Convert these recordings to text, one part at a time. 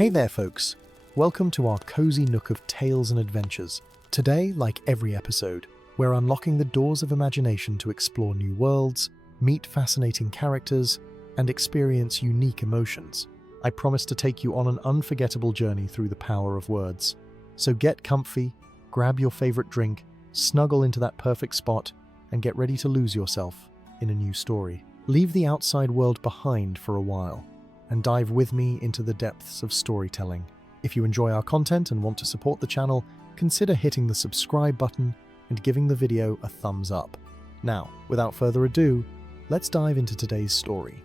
Hey there, folks. Welcome to our cozy nook of tales and adventures. Today, like every episode, we're unlocking the doors of imagination to explore new worlds, meet fascinating characters, and experience unique emotions. I promise to take you on an unforgettable journey through the power of words. So get comfy, grab your favorite drink, snuggle into that perfect spot, and get ready to lose yourself in a new story. Leave the outside world behind for a while and dive with me into the depths of storytelling. If you enjoy our content and want to support the channel, consider hitting the subscribe button and giving the video a thumbs up. Now, without further ado, let's dive into today's story.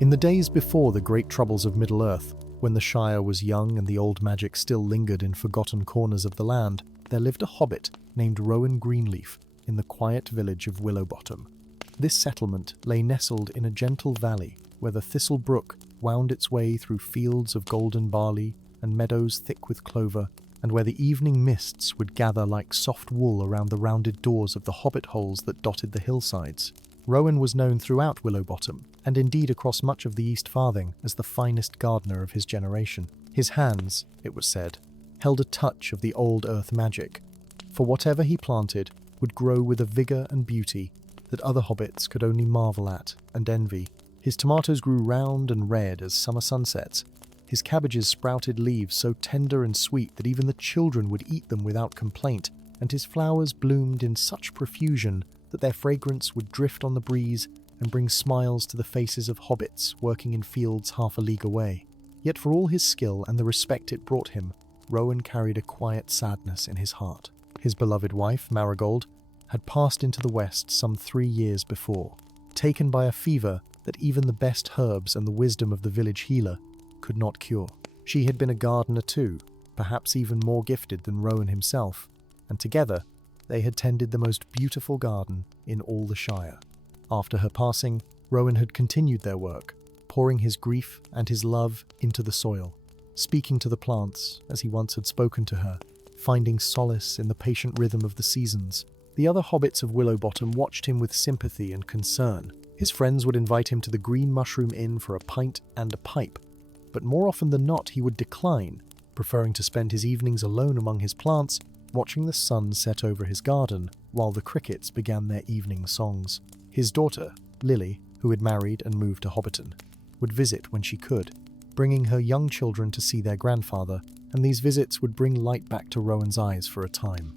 In the days before the great troubles of Middle-earth, when the Shire was young and the old magic still lingered in forgotten corners of the land, there lived a hobbit named Rowan Greenleaf in the quiet village of Willowbottom. This settlement lay nestled in a gentle valley where the Thistle Brook wound its way through fields of golden barley and meadows thick with clover, and where the evening mists would gather like soft wool around the rounded doors of the hobbit holes that dotted the hillsides. Rowan was known throughout Willowbottom, and indeed across much of the East Farthing, as the finest gardener of his generation. His hands, it was said, held a touch of the old earth magic, for whatever he planted would grow with a vigour and beauty that other hobbits could only marvel at and envy. His tomatoes grew round and red as summer sunsets. His cabbages sprouted leaves so tender and sweet that even the children would eat them without complaint, and his flowers bloomed in such profusion that their fragrance would drift on the breeze and bring smiles to the faces of hobbits working in fields half a league away. Yet for all his skill and the respect it brought him, Rowan carried a quiet sadness in his heart. His beloved wife, Marigold, had passed into the west some 3 years before, taken by a fever that even the best herbs and the wisdom of the village healer could not cure. She had been a gardener too, perhaps even more gifted than Rowan himself, and together they had tended the most beautiful garden in all the Shire. After her passing, Rowan had continued their work, pouring his grief and his love into the soil, speaking to the plants as he once had spoken to her, finding solace in the patient rhythm of the seasons. The other hobbits of Willowbottom watched him with sympathy and concern. His friends would invite him to the Green Mushroom Inn for a pint and a pipe, but more often than not he would decline, preferring to spend his evenings alone among his plants, watching the sun set over his garden while the crickets began their evening songs. His daughter, Lily, who had married and moved to Hobbiton, would visit when she could, bringing her young children to see their grandfather, and these visits would bring light back to Rowan's eyes for a time.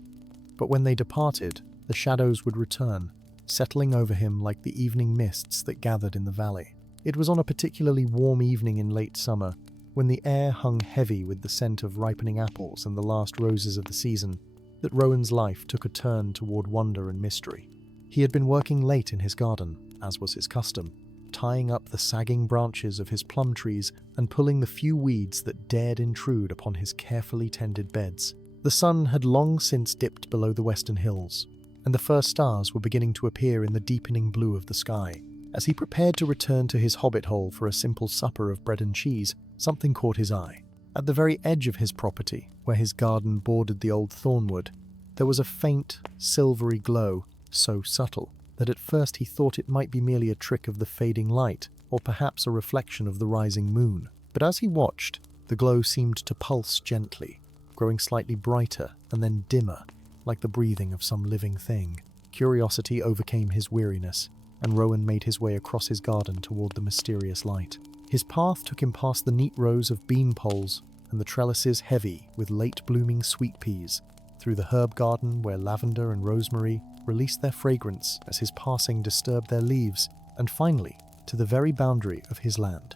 But when they departed, the shadows would return, settling over him like the evening mists that gathered in the valley. It was on a particularly warm evening in late summer, when the air hung heavy with the scent of ripening apples and the last roses of the season, that Rowan's life took a turn toward wonder and mystery. He had been working late in his garden, as was his custom, tying up the sagging branches of his plum trees and pulling the few weeds that dared intrude upon his carefully tended beds. The sun had long since dipped below the western hills, and the first stars were beginning to appear in the deepening blue of the sky. As he prepared to return to his hobbit hole for a simple supper of bread and cheese, something caught his eye. At the very edge of his property, where his garden bordered the old thornwood, there was a faint, silvery glow, so subtle that at first he thought it might be merely a trick of the fading light, or perhaps a reflection of the rising moon. But as he watched, the glow seemed to pulse gently, growing slightly brighter and then dimmer, like the breathing of some living thing. Curiosity overcame his weariness, and Rowan made his way across his garden toward the mysterious light. His path took him past the neat rows of bean poles and the trellises heavy with late-blooming sweet peas, through the herb garden where lavender and rosemary released their fragrance as his passing disturbed their leaves, and finally to the very boundary of his land,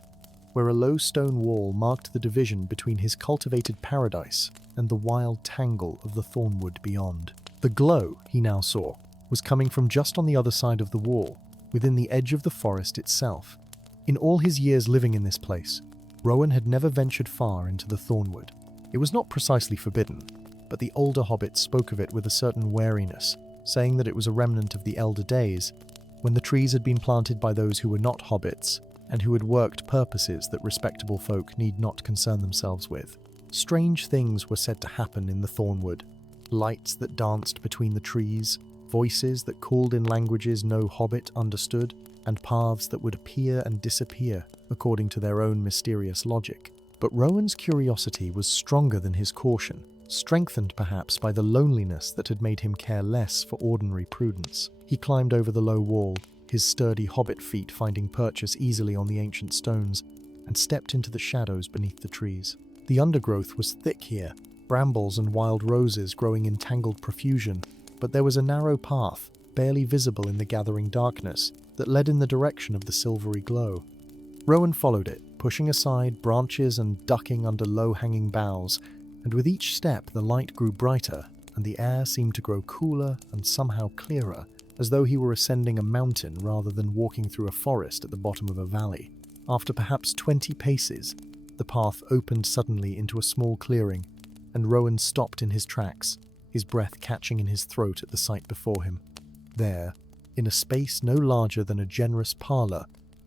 where a low stone wall marked the division between his cultivated paradise and the wild tangle of the thornwood beyond. The glow, he now saw, was coming from just on the other side of the wall, within the edge of the forest itself. In all his years living in this place, Rowan had never ventured far into the thornwood. It was not precisely forbidden, but the older hobbits spoke of it with a certain wariness, saying that it was a remnant of the elder days, when the trees had been planted by those who were not hobbits, and who had worked purposes that respectable folk need not concern themselves with. Strange things were said to happen in the thornwood. Lights that danced between the trees, voices that called in languages no hobbit understood, and paths that would appear and disappear according to their own mysterious logic. But Rowan's curiosity was stronger than his caution, strengthened perhaps by the loneliness that had made him care less for ordinary prudence. He climbed over the low wall, his sturdy hobbit feet finding purchase easily on the ancient stones, and stepped into the shadows beneath the trees. The undergrowth was thick here, brambles and wild roses growing in tangled profusion, but there was a narrow path, barely visible in the gathering darkness, that led in the direction of the silvery glow. Rowan followed it, pushing aside branches and ducking under low-hanging boughs, and with each step the light grew brighter, and the air seemed to grow cooler and somehow clearer, as though he were ascending a mountain rather than walking through a forest at the bottom of a valley. After perhaps 20 paces, the path opened suddenly into a small clearing, and Rowan stopped in his tracks, his breath catching in his throat at the sight before him. There, in a space no larger than a generous parlour,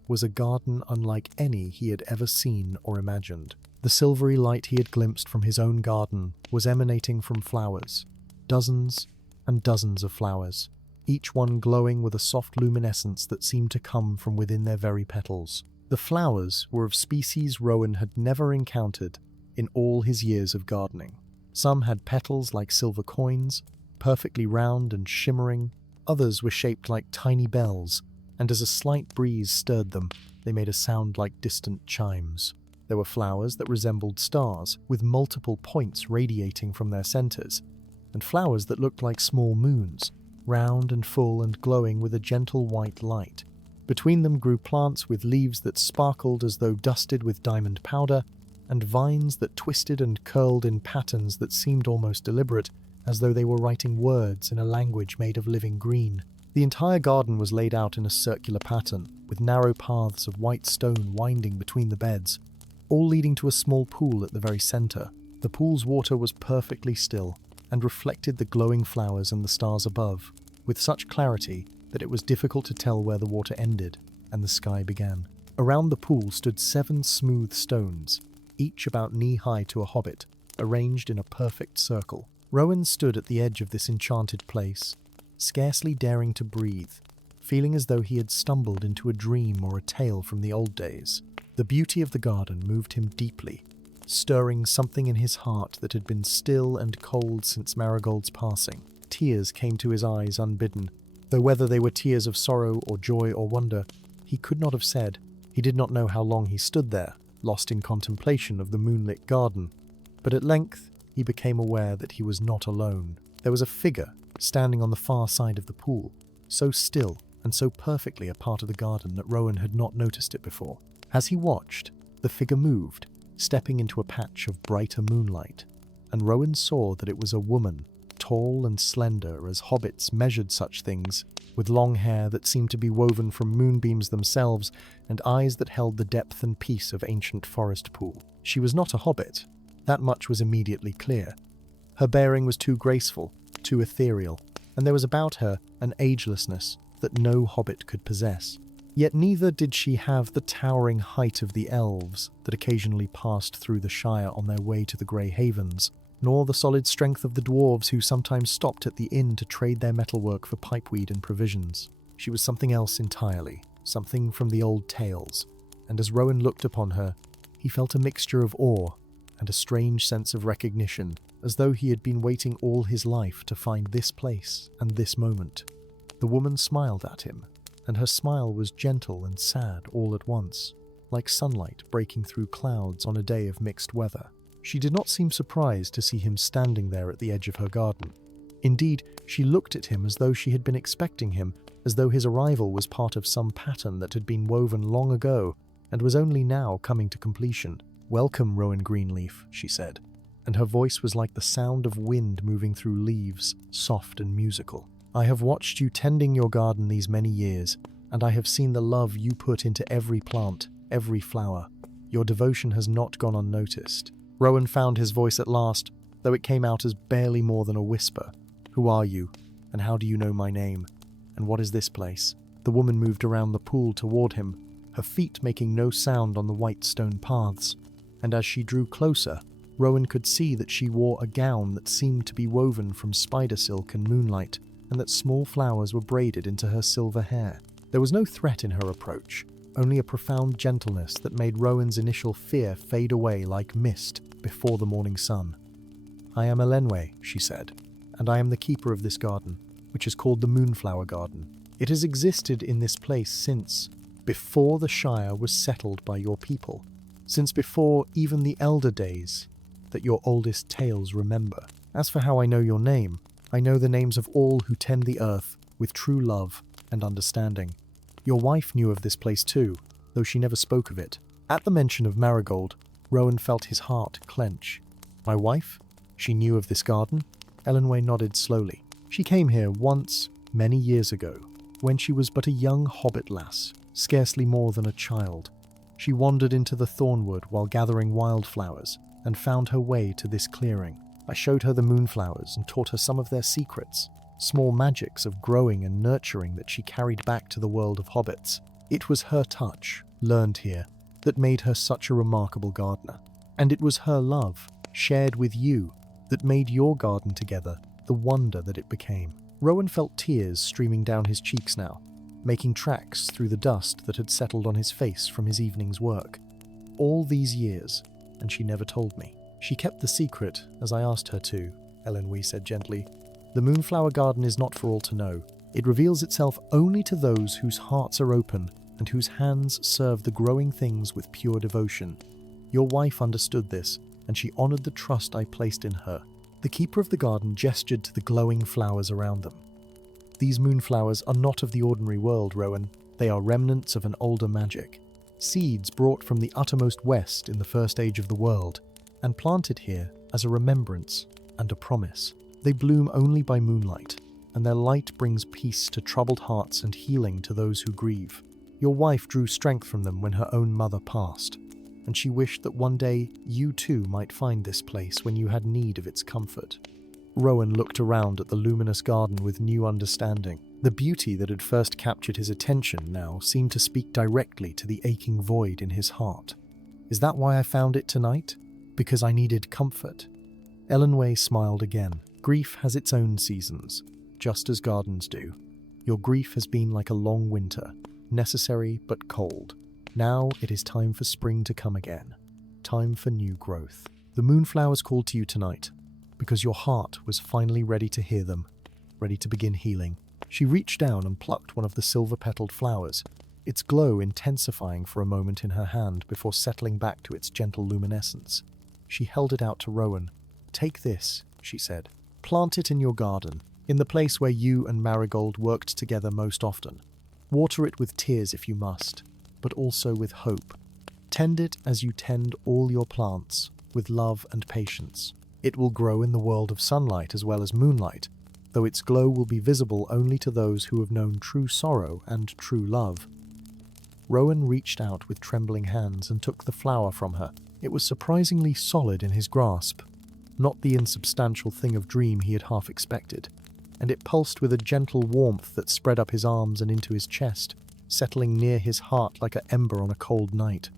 was a garden unlike any he had ever seen or imagined. The silvery light he had glimpsed from his own garden was emanating from flowers, dozens and dozens of flowers, each one glowing with a soft luminescence that seemed to come from within their very petals. The flowers were of species Rowan had never encountered in all his years of gardening. Some had petals like silver coins, perfectly round and shimmering. Others were shaped like tiny bells, and as a slight breeze stirred them, they made a sound like distant chimes. There were flowers that resembled stars, with multiple points radiating from their centers, and flowers that looked like small moons, round and full and glowing with a gentle white light. Between them grew plants with leaves that sparkled as though dusted with diamond powder, and vines that twisted and curled in patterns that seemed almost deliberate, as though they were writing words in a language made of living green. The entire garden was laid out in a circular pattern, with narrow paths of white stone winding between the beds, all leading to a small pool at the very center. The pool's water was perfectly still, and reflected the glowing flowers and the stars above, with such clarity that it was difficult to tell where the water ended and the sky began. Around the pool stood 7 smooth stones, each about knee-high to a hobbit, arranged in a perfect circle. Rowan stood at the edge of this enchanted place, scarcely daring to breathe, feeling as though he had stumbled into a dream or a tale from the old days. The beauty of the garden moved him deeply, stirring something in his heart that had been still and cold since Marigold's passing. Tears came to his eyes unbidden, though whether they were tears of sorrow or joy or wonder, he could not have said. He did not know how long he stood there, lost in contemplation of the moonlit garden. But at length, he became aware that he was not alone. There was a figure standing on the far side of the pool, so still and so perfectly a part of the garden that Rowan had not noticed it before. As he watched, the figure moved, stepping into a patch of brighter moonlight, and Rowan saw that it was a woman, tall and slender as hobbits measured such things, with long hair that seemed to be woven from moonbeams themselves and eyes that held the depth and peace of ancient forest pool. She was not a hobbit, that much was immediately clear. Her bearing was too graceful, too ethereal, and there was about her an agelessness that no hobbit could possess. Yet neither did she have the towering height of the elves that occasionally passed through the Shire on their way to the Grey Havens, nor the solid strength of the dwarves who sometimes stopped at the inn to trade their metalwork for pipeweed and provisions. She was something else entirely, something from the old tales, and as Rowan looked upon her, he felt a mixture of awe and a strange sense of recognition, as though he had been waiting all his life to find this place and this moment. The woman smiled at him, and her smile was gentle and sad all at once, like sunlight breaking through clouds on a day of mixed weather. She did not seem surprised to see him standing there at the edge of her garden. Indeed, she looked at him as though she had been expecting him, as though his arrival was part of some pattern that had been woven long ago and was only now coming to completion. "Welcome, Rowan Greenleaf," she said, and her voice was like the sound of wind moving through leaves, soft and musical. "I have watched you tending your garden these many years, and I have seen the love you put into every plant, every flower. Your devotion has not gone unnoticed." Rowan found his voice at last, though it came out as barely more than a whisper. "Who are you, and how do you know my name? And what is this place?" The woman moved around the pool toward him, her feet making no sound on the white stone paths, and as she drew closer, Rowan could see that she wore a gown that seemed to be woven from spider silk and moonlight, and that small flowers were braided into her silver hair. There was no threat in her approach, only a profound gentleness that made Rowan's initial fear fade away like mist before the morning sun. "I am Elenwe," she said, "and I am the keeper of this garden, which is called the Moonflower Garden. It has existed in this place since before the Shire was settled by your people, since before even the elder days that your oldest tales remember. As for how I know your name, I know the names of all who tend the earth with true love and understanding. Your wife knew of this place too, though she never spoke of it." At the mention of Marigold, Rowan felt his heart clench. "My wife? She knew of this garden?" Elenwe nodded slowly. "She came here once, many years ago, when she was but a young hobbit lass, scarcely more than a child. She wandered into the thornwood while gathering wildflowers, and found her way to this clearing. I showed her the moonflowers and taught her some of their secrets, small magics of growing and nurturing that she carried back to the world of hobbits. It was her touch, learned here, that made her such a remarkable gardener. And it was her love, shared with you, that made your garden together the wonder that it became." Rowan felt tears streaming down his cheeks now, making tracks through the dust that had settled on his face from his evening's work. "All these years, and she never told me. She kept the secret, as I asked her to," Elenwe said gently. "The Moonflower Garden is not for all to know. It reveals itself only to those whose hearts are open and whose hands serve the growing things with pure devotion. Your wife understood this, and she honored the trust I placed in her." The keeper of the garden gestured to the glowing flowers around them. "These moonflowers are not of the ordinary world, Rowan. They are remnants of an older magic. Seeds brought from the uttermost west in the first age of the world, and planted here as a remembrance and a promise. They bloom only by moonlight, and their light brings peace to troubled hearts and healing to those who grieve. Your wife drew strength from them when her own mother passed, and she wished that one day you too might find this place when you had need of its comfort." Rowan looked around at the luminous garden with new understanding. The beauty that had first captured his attention now seemed to speak directly to the aching void in his heart. "Is that why I found it tonight? Because I needed comfort?" Elenwe smiled again. "Grief has its own seasons, just as gardens do. Your grief has been like a long winter, necessary but cold. Now it is time for spring to come again, time for new growth. The moonflowers called to you tonight, because your heart was finally ready to hear them, ready to begin healing." She reached down and plucked one of the silver-petaled flowers, its glow intensifying for a moment in her hand before settling back to its gentle luminescence. She held it out to Rowan. "Take this," she said. "Plant it in your garden, in the place where you and Marigold worked together most often. Water it with tears if you must, but also with hope. Tend it as you tend all your plants, with love and patience. It will grow in the world of sunlight as well as moonlight, though its glow will be visible only to those who have known true sorrow and true love." Rowan reached out with trembling hands and took the flower from her. It was surprisingly solid in his grasp, not the insubstantial thing of dream he had half expected, and it pulsed with a gentle warmth that spread up his arms and into his chest, settling near his heart like an ember on a cold night.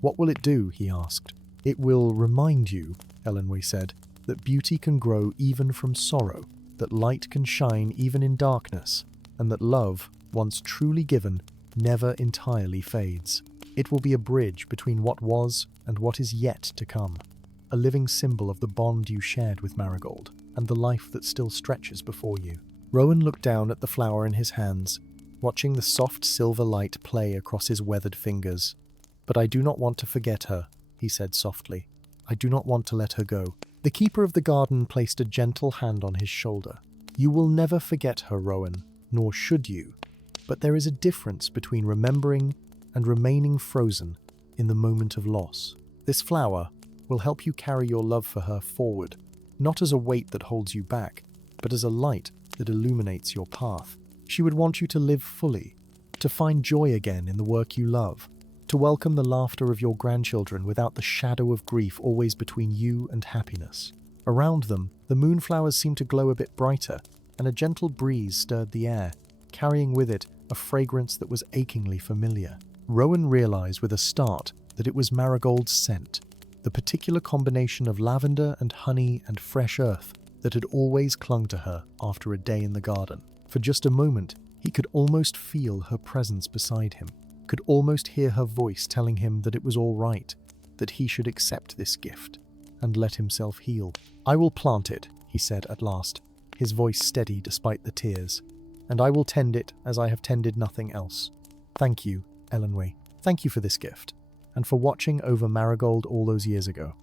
"What will it do?" he asked. "It will remind you," Elenwe said, "that beauty can grow even from sorrow, that light can shine even in darkness, and that love, once truly given, never entirely fades. It will be a bridge between what was and what is yet to come, a living symbol of the bond you shared with Marigold, and the life that still stretches before you." Rowan looked down at the flower in his hands, watching the soft silver light play across his weathered fingers. "But I do not want to forget her," he said softly. "I do not want to let her go." The keeper of the garden placed a gentle hand on his shoulder. "You will never forget her, Rowan, nor should you. But there is a difference between remembering and remaining frozen in the moment of loss. This flower will help you carry your love for her forward, not as a weight that holds you back, but as a light that illuminates your path. She would want you to live fully, to find joy again in the work you love, to welcome the laughter of your grandchildren without the shadow of grief always between you and happiness." Around them, the moonflowers seemed to glow a bit brighter, and a gentle breeze stirred the air, carrying with it a fragrance that was achingly familiar. Rowan realized with a start that it was Marigold's scent, the particular combination of lavender and honey and fresh earth that had always clung to her after a day in the garden. For just a moment, he could almost feel her presence beside him, could almost hear her voice telling him that it was all right, that he should accept this gift and let himself heal. "I will plant it," he said at last, his voice steady despite the tears, "and I will tend it as I have tended nothing else. Thank you, Elenwe. Thank you for this gift, and for watching over Marigold all those years ago."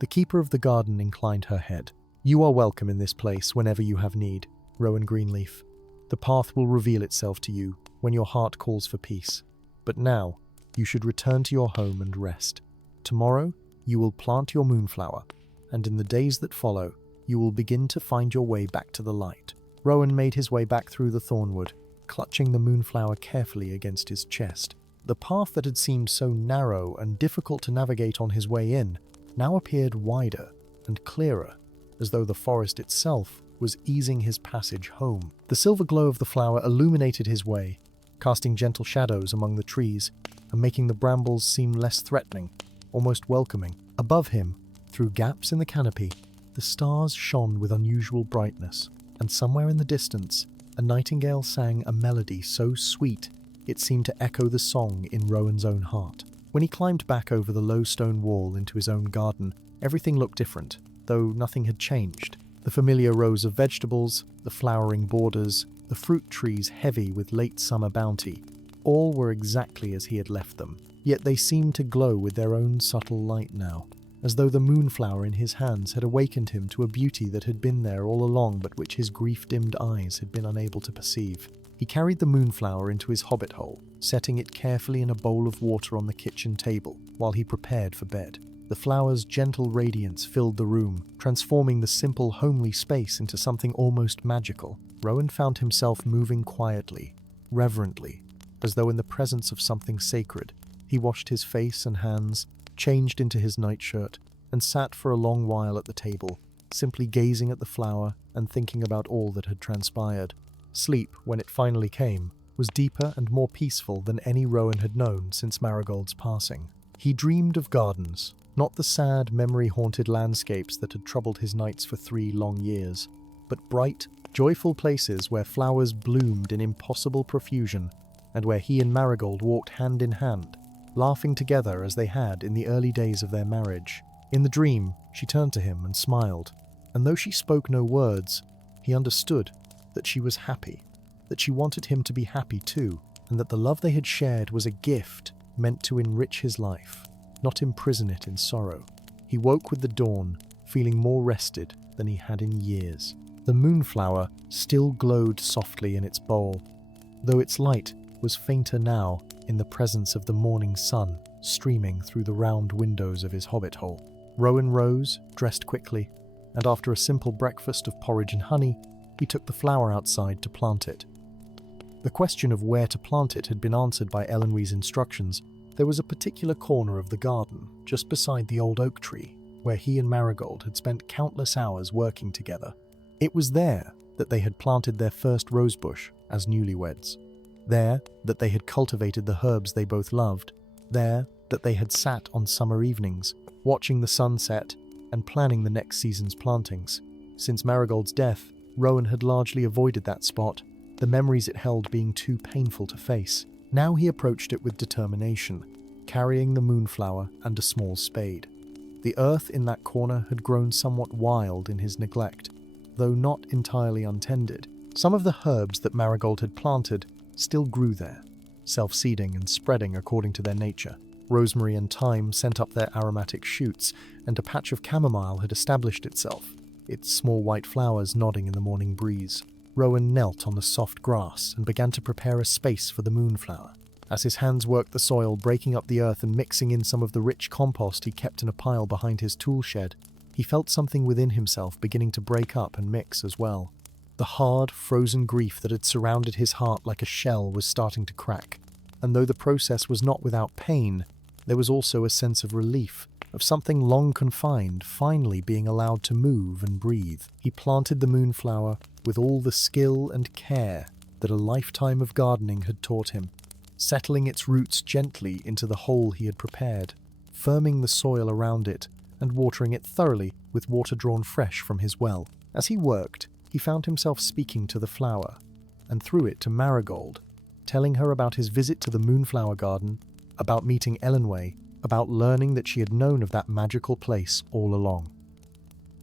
The keeper of the garden inclined her head. "You are welcome in this place whenever you have need, Rowan Greenleaf. The path will reveal itself to you when your heart calls for peace. But now, you should return to your home and rest. Tomorrow, you will plant your moonflower, and in the days that follow, you will begin to find your way back to the light." Rowan made his way back through the thornwood, clutching the moonflower carefully against his chest. The path that had seemed so narrow and difficult to navigate on his way in now appeared wider and clearer, as though the forest itself was easing his passage home. The silver glow of the flower illuminated his way, casting gentle shadows among the trees and making the brambles seem less threatening, almost welcoming. Above him, through gaps in the canopy, the stars shone with unusual brightness, and somewhere in the distance, a nightingale sang a melody so sweet it seemed to echo the song in Rowan's own heart. When he climbed back over the low stone wall into his own garden, everything looked different, though nothing had changed. The familiar rows of vegetables, the flowering borders, the fruit trees heavy with late summer bounty, all were exactly as he had left them. Yet they seemed to glow with their own subtle light now, as though the moonflower in his hands had awakened him to a beauty that had been there all along but which his grief-dimmed eyes had been unable to perceive. He carried the moonflower into his hobbit hole, setting it carefully in a bowl of water on the kitchen table while he prepared for bed. The flower's gentle radiance filled the room, transforming the simple, homely space into something almost magical. Rowan found himself moving quietly, reverently, as though in the presence of something sacred. He washed his face and hands, changed into his nightshirt, and sat for a long while at the table, simply gazing at the flower and thinking about all that had transpired. Sleep, when it finally came, was deeper and more peaceful than any Rowan had known since Marigold's passing. He dreamed of gardens, not the sad, memory-haunted landscapes that had troubled his nights for 3 long years, but bright, joyful places where flowers bloomed in impossible profusion, and where he and Marigold walked hand in hand, laughing together as they had in the early days of their marriage. In the dream, she turned to him and smiled, and though she spoke no words, he understood that she was happy, that she wanted him to be happy too, and that the love they had shared was a gift meant to enrich his life, not imprison it in sorrow. He woke with the dawn, feeling more rested than he had in years. The moonflower still glowed softly in its bowl, though its light was fainter now in the presence of the morning sun streaming through the round windows of his hobbit hole. Rowan rose, dressed quickly, and after a simple breakfast of porridge and honey, he took the flower outside to plant it. The question of where to plant it had been answered by Elenwe's instructions. There was a particular corner of the garden, just beside the old oak tree, where he and Marigold had spent countless hours working together. It was there that they had planted their first rosebush as newlyweds. There that they had cultivated the herbs they both loved. There that they had sat on summer evenings, watching the sunset and planning the next season's plantings. Since Marigold's death, Rowan had largely avoided that spot, the memories it held being too painful to face. Now he approached it with determination, carrying the moonflower and a small spade. The earth in that corner had grown somewhat wild in his neglect, though not entirely untended. Some of the herbs that Marigold had planted still grew there, self-seeding and spreading according to their nature. Rosemary and thyme sent up their aromatic shoots, and a patch of chamomile had established itself, its small white flowers nodding in the morning breeze. Rowan knelt on the soft grass and began to prepare a space for the moonflower. As his hands worked the soil, breaking up the earth and mixing in some of the rich compost he kept in a pile behind his tool shed, he felt something within himself beginning to break up and mix as well. The hard, frozen grief that had surrounded his heart like a shell was starting to crack, and though the process was not without pain, there was also a sense of relief, of something long confined finally being allowed to move and breathe. He planted the moonflower with all the skill and care that a lifetime of gardening had taught him, settling its roots gently into the hole he had prepared, firming the soil around it, and watering it thoroughly with water drawn fresh from his well. As he worked, he found himself speaking to the flower, and threw it to Marigold, telling her about his visit to the moonflower garden, about meeting Ellenway, about learning that she had known of that magical place all along.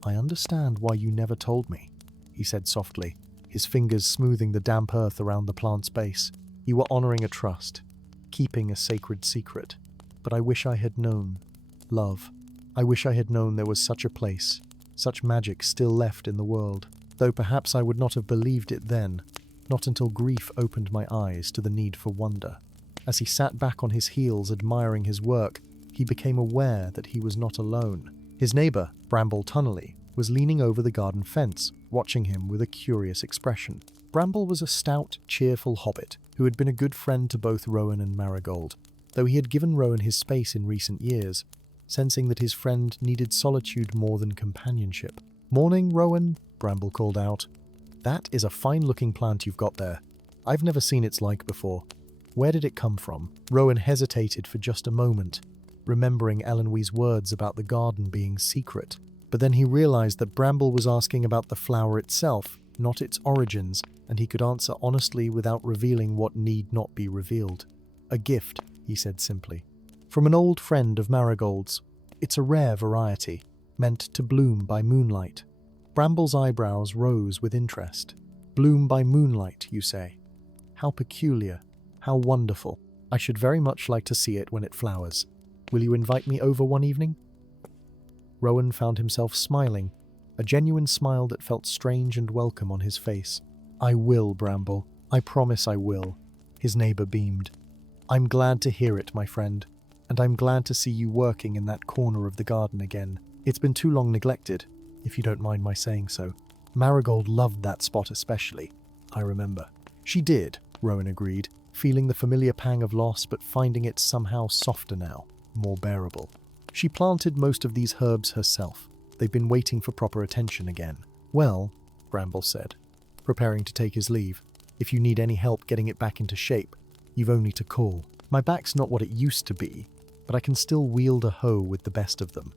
"I understand why you never told me," he said softly, his fingers smoothing the damp earth around the plant's base. "You were honoring a trust, keeping a sacred secret. But I wish I had known. Love, I wish I had known there was such a place, such magic still left in the world. Though perhaps I would not have believed it then, not until grief opened my eyes to the need for wonder." As he sat back on his heels admiring his work, he became aware that he was not alone. His neighbour, Bramble Tunnelly, was leaning over the garden fence, watching him with a curious expression. Bramble was a stout, cheerful hobbit who had been a good friend to both Rowan and Marigold, though he had given Rowan his space in recent years, sensing that his friend needed solitude more than companionship. "Morning, Rowan," Bramble called out. "That is a fine-looking plant you've got there. I've never seen its like before. Where did it come from?" Rowan hesitated for just a moment, remembering Ellenway's words about the garden being secret. But then he realized that Bramble was asking about the flower itself, not its origins, and he could answer honestly without revealing what need not be revealed. "A gift," he said simply. "From an old friend of Marigold's. It's a rare variety, meant to bloom by moonlight." Bramble's eyebrows rose with interest. "Bloom by moonlight, you say? How peculiar, how wonderful. I should very much like to see it when it flowers. Will you invite me over one evening?" Rowan found himself smiling, a genuine smile that felt strange and welcome on his face. "I will, Bramble. I promise I will." His neighbour beamed. "I'm glad to hear it, my friend, and I'm glad to see you working in that corner of the garden again. It's been too long neglected, if you don't mind my saying so. Marigold loved that spot especially, I remember." "She did," Rowan agreed, feeling the familiar pang of loss but finding it somehow softer now, more bearable. "She planted most of these herbs herself. They've been waiting for proper attention again." "Well," Bramble said, preparing to take his leave, "if you need any help getting it back into shape, you've only to call. My back's not what it used to be, but I can still wield a hoe with the best of them."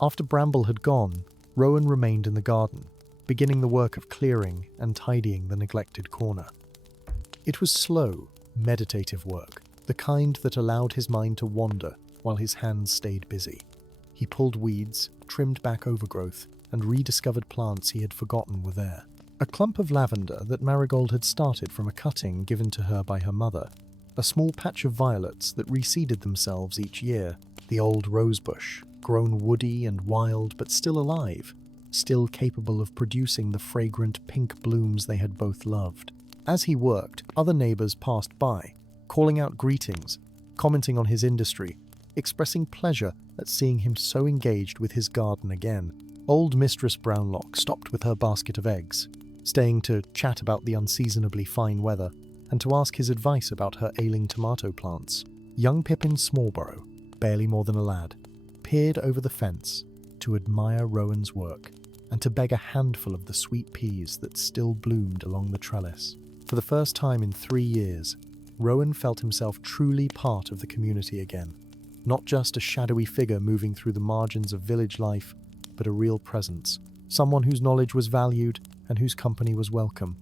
After Bramble had gone, Rowan remained in the garden, beginning the work of clearing and tidying the neglected corner. It was slow, meditative work, the kind that allowed his mind to wander while his hands stayed busy. He pulled weeds, trimmed back overgrowth, and rediscovered plants he had forgotten were there. A clump of lavender that Marigold had started from a cutting given to her by her mother, a small patch of violets that reseeded themselves each year, the old rosebush, grown woody and wild but still alive, still capable of producing the fragrant pink blooms they had both loved. As he worked, other neighbours passed by, calling out greetings, commenting on his industry, expressing pleasure at seeing him so engaged with his garden again. Old Mistress Brownlock stopped with her basket of eggs, staying to chat about the unseasonably fine weather and to ask his advice about her ailing tomato plants. Young Pippin Smallborough, barely more than a lad, peered over the fence to admire Rowan's work and to beg a handful of the sweet peas that still bloomed along the trellis. For the first time in 3 years, Rowan felt himself truly part of the community again. Not just a shadowy figure moving through the margins of village life, but a real presence, someone whose knowledge was valued and whose company was welcome.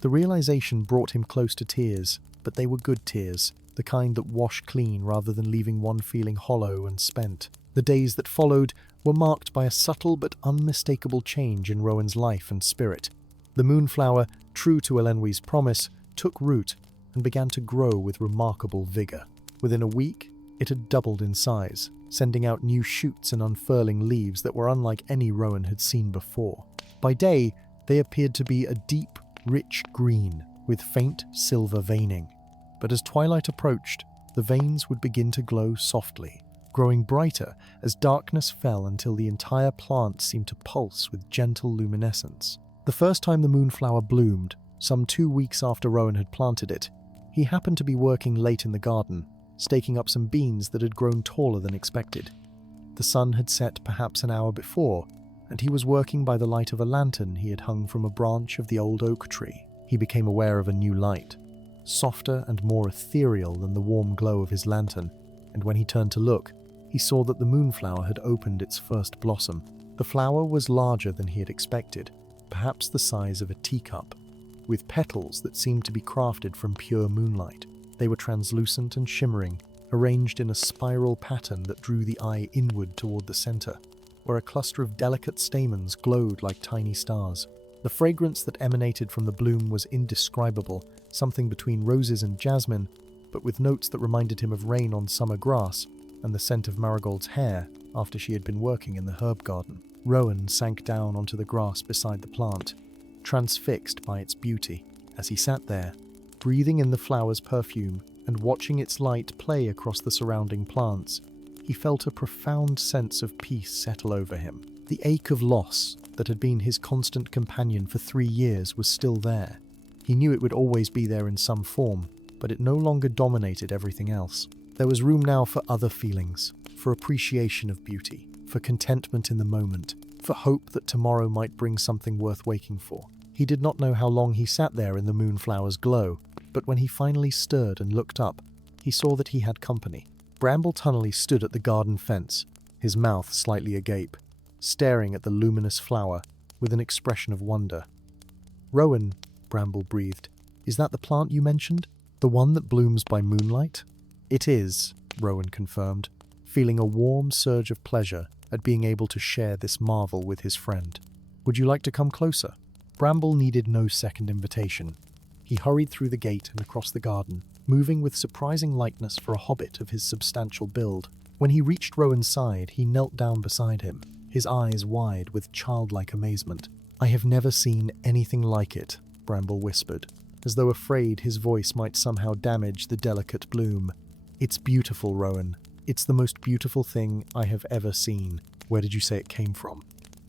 The realization brought him close to tears, but they were good tears, the kind that wash clean rather than leaving one feeling hollow and spent. The days that followed were marked by a subtle but unmistakable change in Rowan's life and spirit. The moonflower, true to Ellenway's promise, took root and began to grow with remarkable vigor. Within a week, it had doubled in size, sending out new shoots and unfurling leaves that were unlike any Rowan had seen before. By day, they appeared to be a deep, rich green with faint silver veining. But as twilight approached, the veins would begin to glow softly, growing brighter as darkness fell until the entire plant seemed to pulse with gentle luminescence. The first time the moonflower bloomed, some 2 weeks after Rowan had planted it, he happened to be working late in the garden, staking up some beans that had grown taller than expected. The sun had set perhaps an hour before, and he was working by the light of a lantern he had hung from a branch of the old oak tree. He became aware of a new light, softer and more ethereal than the warm glow of his lantern, and when he turned to look, he saw that the moonflower had opened its first blossom. The flower was larger than he had expected, perhaps the size of a teacup. with petals that seemed to be crafted from pure moonlight. They were translucent and shimmering, arranged in a spiral pattern that drew the eye inward toward the center, where a cluster of delicate stamens glowed like tiny stars. The fragrance that emanated from the bloom was indescribable, something between roses and jasmine, but with notes that reminded him of rain on summer grass and the scent of Marigold's hair after she had been working in the herb garden. Rowan sank down onto the grass beside the plant, transfixed by its beauty. As he sat there, breathing in the flower's perfume and watching its light play across the surrounding plants, he felt a profound sense of peace settle over him. The ache of loss that had been his constant companion for 3 years was still there. He knew it would always be there in some form, but it no longer dominated everything else. There was room now for other feelings, for appreciation of beauty, for contentment in the moment, for hope that tomorrow might bring something worth waking for. He did not know how long he sat there in the moonflower's glow, but when he finally stirred and looked up, he saw that he had company. Bramble Tunnelly stood at the garden fence, his mouth slightly agape, staring at the luminous flower with an expression of wonder. "Rowan," Bramble breathed, "is that the plant you mentioned? The one that blooms by moonlight?" "It is," Rowan confirmed, feeling a warm surge of pleasure at being able to share this marvel with his friend. "Would you like to come closer?" Bramble needed no second invitation. He hurried through the gate and across the garden, moving with surprising lightness for a hobbit of his substantial build. When he reached Rowan's side, he knelt down beside him, his eyes wide with childlike amazement. "I have never seen anything like it," Bramble whispered, as though afraid his voice might somehow damage the delicate bloom. "It's beautiful, Rowan. It's the most beautiful thing I have ever seen. Where did you say it came from?"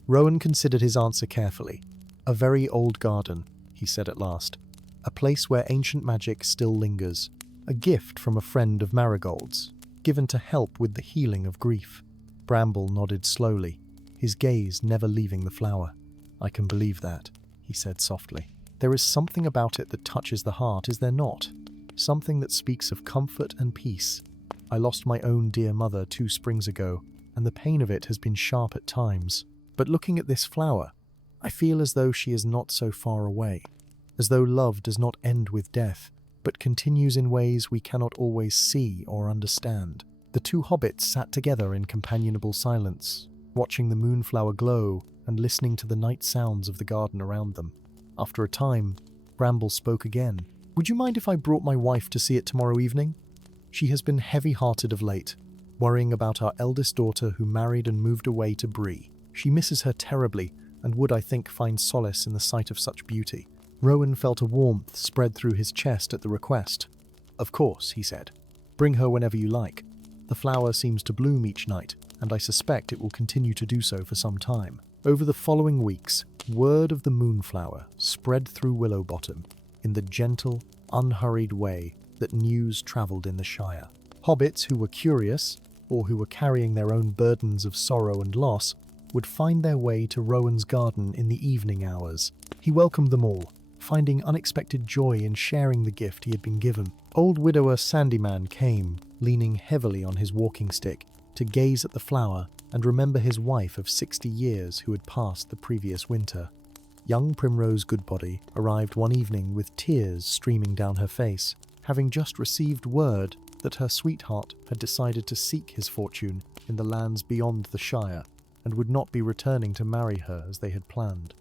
Rowan considered his answer carefully. "A very old garden," he said at last. "A place where ancient magic still lingers. A gift from a friend of Marigold's, given to help with the healing of grief." Bramble nodded slowly, his gaze never leaving the flower. "I can believe that," he said softly. "There is something about it that touches the heart, is there not? Something that speaks of comfort and peace. I lost my own dear mother 2 springs ago, and the pain of it has been sharp at times. But looking at this flower, I feel as though she is not so far away, as though love does not end with death, but continues in ways we cannot always see or understand." The 2 hobbits sat together in companionable silence, watching the moonflower glow and listening to the night sounds of the garden around them. After a time, Bramble spoke again. "Would you mind if I brought my wife to see it tomorrow evening? She has been heavy-hearted of late, worrying about our eldest daughter who married and moved away to Bree. She misses her terribly and would, I think, find solace in the sight of such beauty." Rowan felt a warmth spread through his chest at the request. "Of course," he said. "Bring her whenever you like. The flower seems to bloom each night, and I suspect it will continue to do so for some time." Over the following weeks, word of the moonflower spread through Willowbottom in the gentle, unhurried way that news travelled in the Shire. Hobbits who were curious, or who were carrying their own burdens of sorrow and loss, would find their way to Rowan's garden in the evening hours. He welcomed them all, finding unexpected joy in sharing the gift he had been given. Old widower Sandyman came, leaning heavily on his walking stick, to gaze at the flower and remember his wife of 60 years who had passed the previous winter. Young Primrose Goodbody arrived one evening with tears streaming down her face, having just received word that her sweetheart had decided to seek his fortune in the lands beyond the Shire and would not be returning to marry her as they had planned.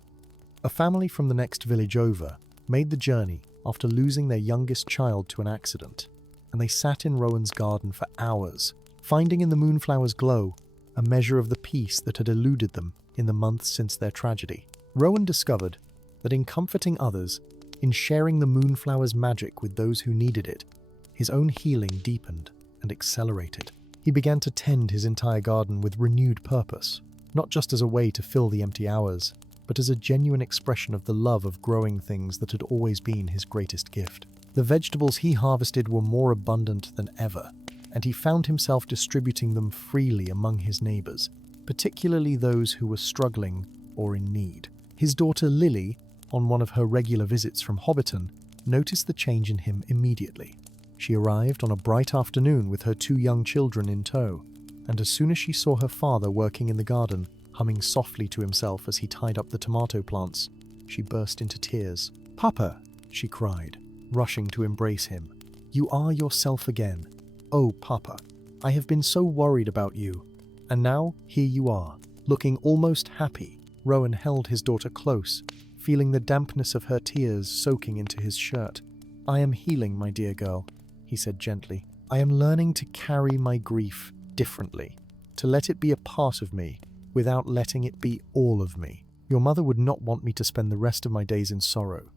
A family from the next village over made the journey after losing their youngest child to an accident, and they sat in Rowan's garden for hours, finding in the moonflower's glow a measure of the peace that had eluded them in the months since their tragedy. Rowan discovered that in comforting others, in sharing the moonflower's magic with those who needed it, his own healing deepened and accelerated. He began to tend his entire garden with renewed purpose, not just as a way to fill the empty hours, but as a genuine expression of the love of growing things that had always been his greatest gift. The vegetables he harvested were more abundant than ever, and he found himself distributing them freely among his neighbours, particularly those who were struggling or in need. His daughter Lily, on one of her regular visits from Hobbiton, noticed the change in him immediately. She arrived on a bright afternoon with her 2 young children in tow, and as soon as she saw her father working in the garden, humming softly to himself as he tied up the tomato plants, she burst into tears. "Papa," she cried, rushing to embrace him. "You are yourself again. Oh, Papa, I have been so worried about you. And now, here you are, looking almost happy." Rowan held his daughter close, feeling the dampness of her tears soaking into his shirt. "I am healing, my dear girl," he said gently. "I am learning to carry my grief differently, to let it be a part of me, without letting it be all of me. Your mother would not want me to spend the rest of my days in sorrow,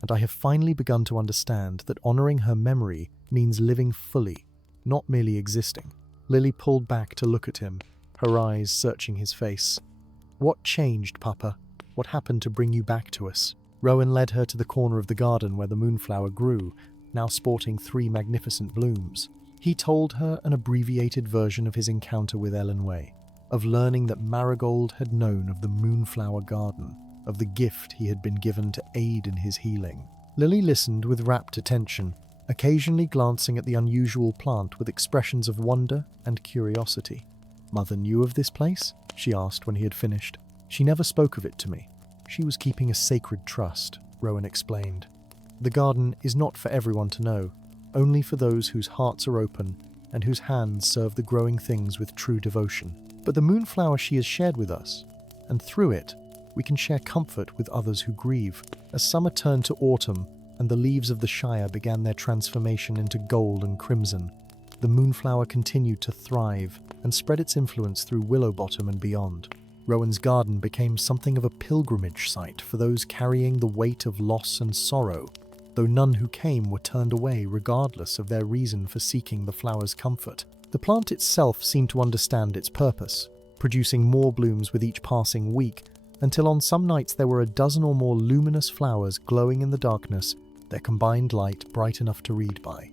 and I have finally begun to understand that honoring her memory means living fully, not merely existing." Lily pulled back to look at him, her eyes searching his face. "What changed, Papa? What happened to bring you back to us?" Rowan led her to the corner of the garden where the moonflower grew, now sporting 3 magnificent blooms. He told her an abbreviated version of his encounter with Ellen Way, of learning that Marigold had known of the moonflower garden, of the gift he had been given to aid in his healing. Lily listened with rapt attention, occasionally glancing at the unusual plant with expressions of wonder and curiosity. "Mother knew of this place?" she asked when he had finished. "She never spoke of it to me. She was keeping a sacred trust," Rowan explained. "The garden is not for everyone to know, only for those whose hearts are open and whose hands serve the growing things with true devotion. But the moonflower she has shared with us, and through it, we can share comfort with others who grieve." As summer turned to autumn and the leaves of the Shire began their transformation into gold and crimson, the moonflower continued to thrive and spread its influence through Willowbottom and beyond. Rowan's garden became something of a pilgrimage site for those carrying the weight of loss and sorrow, though none who came were turned away regardless of their reason for seeking the flower's comfort. The plant itself seemed to understand its purpose, producing more blooms with each passing week, until on some nights there were a dozen or more luminous flowers glowing in the darkness, their combined light bright enough to read by.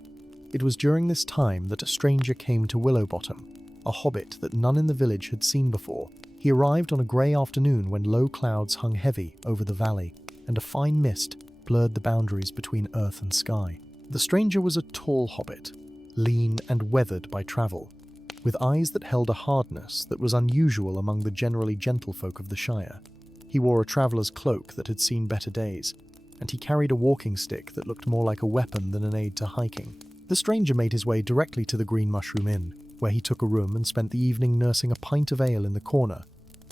It was during this time that a stranger came to Willowbottom, a hobbit that none in the village had seen before. He arrived on a grey afternoon when low clouds hung heavy over the valley, and a fine mist blurred the boundaries between earth and sky. The stranger was a tall hobbit, lean and weathered by travel, with eyes that held a hardness that was unusual among the generally gentlefolk of the Shire. He wore a traveller's cloak that had seen better days, and he carried a walking stick that looked more like a weapon than an aid to hiking. The stranger made his way directly to the Green Mushroom Inn, where he took a room and spent the evening nursing a pint of ale in the corner,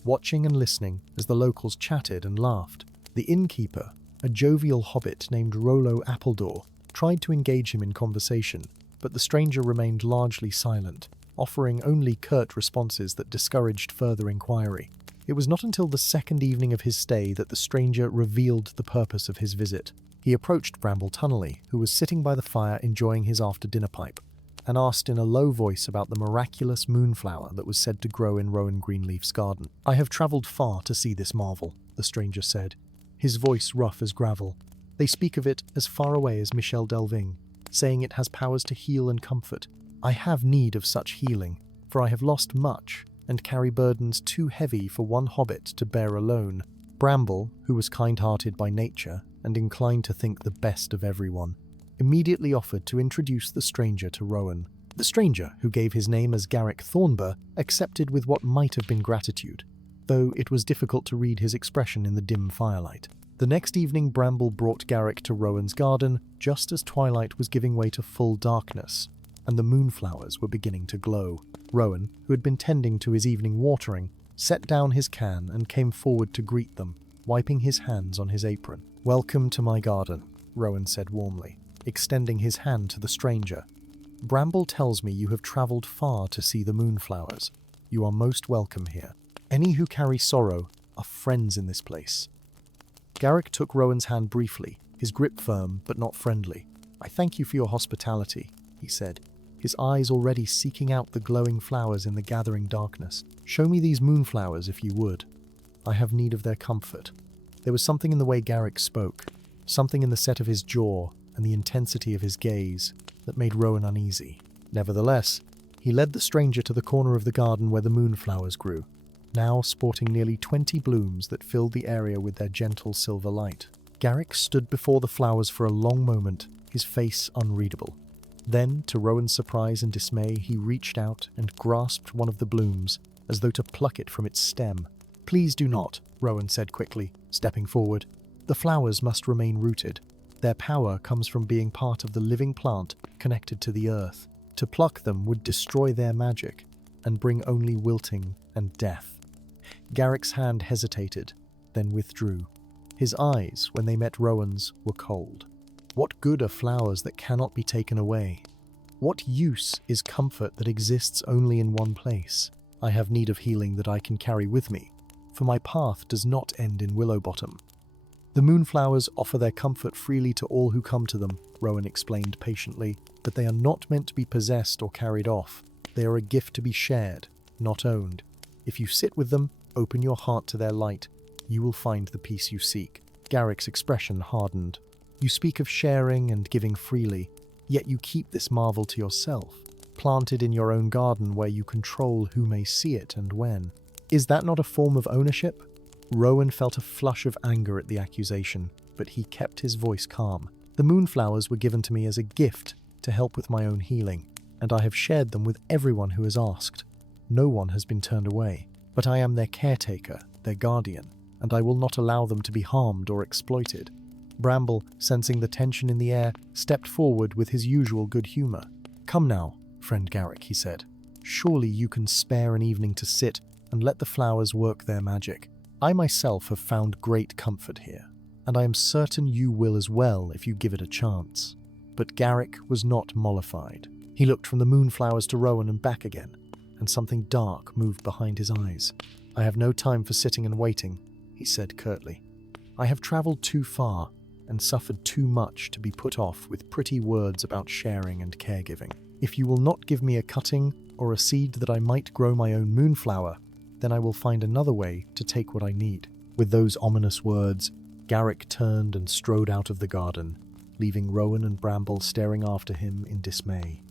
watching and listening as the locals chatted and laughed. The innkeeper, a jovial hobbit named Rollo Appledore, tried to engage him in conversation, but the stranger remained largely silent, offering only curt responses that discouraged further inquiry. It was not until the second evening of his stay that the stranger revealed the purpose of his visit. He approached Bramble Tunnelly, who was sitting by the fire enjoying his after-dinner pipe, and asked in a low voice about the miraculous moonflower that was said to grow in Rowan Greenleaf's garden. "I have travelled far to see this marvel," the stranger said, his voice rough as gravel. "They speak of it as far away as Michel Delving, saying it has powers to heal and comfort. I have need of such healing, for I have lost much, and carry burdens too heavy for one hobbit to bear alone." Bramble, who was kind-hearted by nature and inclined to think the best of everyone, immediately offered to introduce the stranger to Rowan. The stranger, who gave his name as Garrick Thornber, accepted with what might have been gratitude, though it was difficult to read his expression in the dim firelight. The next evening Bramble brought Garrick to Rowan's garden just as twilight was giving way to full darkness, and the moonflowers were beginning to glow. Rowan, who had been tending to his evening watering, set down his can and came forward to greet them, wiping his hands on his apron. "Welcome to my garden," Rowan said warmly, extending his hand to the stranger. "Bramble tells me you have travelled far to see the moonflowers. You are most welcome here. Any who carry sorrow are friends in this place." Garrick took Rowan's hand briefly, his grip firm but not friendly. "I thank you for your hospitality," he said, his eyes already seeking out the glowing flowers in the gathering darkness. "Show me these moonflowers if you would. I have need of their comfort." There was something in the way Garrick spoke, something in the set of his jaw and the intensity of his gaze, that made Rowan uneasy. Nevertheless, he led the stranger to the corner of the garden where the moonflowers grew, now sporting nearly 20 blooms that filled the area with their gentle silver light. Garrick stood before the flowers for a long moment, his face unreadable. Then, to Rowan's surprise and dismay, he reached out and grasped one of the blooms, as though to pluck it from its stem. "Please do not," Rowan said quickly, stepping forward. The flowers must remain rooted. Their power comes from being part of the living plant connected to the earth. To pluck them would destroy their magic and bring only wilting and death. Garrick's hand hesitated, then withdrew. His eyes, when they met Rowan's, were cold. What good are flowers that cannot be taken away? What use is comfort that exists only in one place? I have need of healing that I can carry with me, for my path does not end in Willowbottom. The moonflowers offer their comfort freely to all who come to them, Rowan explained patiently, but they are not meant to be possessed or carried off. They are a gift to be shared, not owned. If you sit with them, open your heart to their light, you will find the peace you seek. Garrick's expression hardened. You speak of sharing and giving freely, yet you keep this marvel to yourself, planted in your own garden where you control who may see it and when. Is that not a form of ownership? Rowan felt a flush of anger at the accusation, but he kept his voice calm. The moonflowers were given to me as a gift to help with my own healing, and I have shared them with everyone who has asked. No one has been turned away, but I am their caretaker, their guardian, and I will not allow them to be harmed or exploited. Bramble, sensing the tension in the air, stepped forward with his usual good humor. Come now, friend Garrick, he said. Surely you can spare an evening to sit and let the flowers work their magic. I myself have found great comfort here, and I am certain you will as well if you give it a chance. But Garrick was not mollified. He looked from the moonflowers to Rowan and back again, and something dark moved behind his eyes. I have no time for sitting and waiting, he said curtly. I have travelled too far and suffered too much to be put off with pretty words about sharing and caregiving. If you will not give me a cutting or a seed that I might grow my own moonflower, then I will find another way to take what I need. With those ominous words, Garrick turned and strode out of the garden, leaving Rowan and Bramble staring after him in dismay.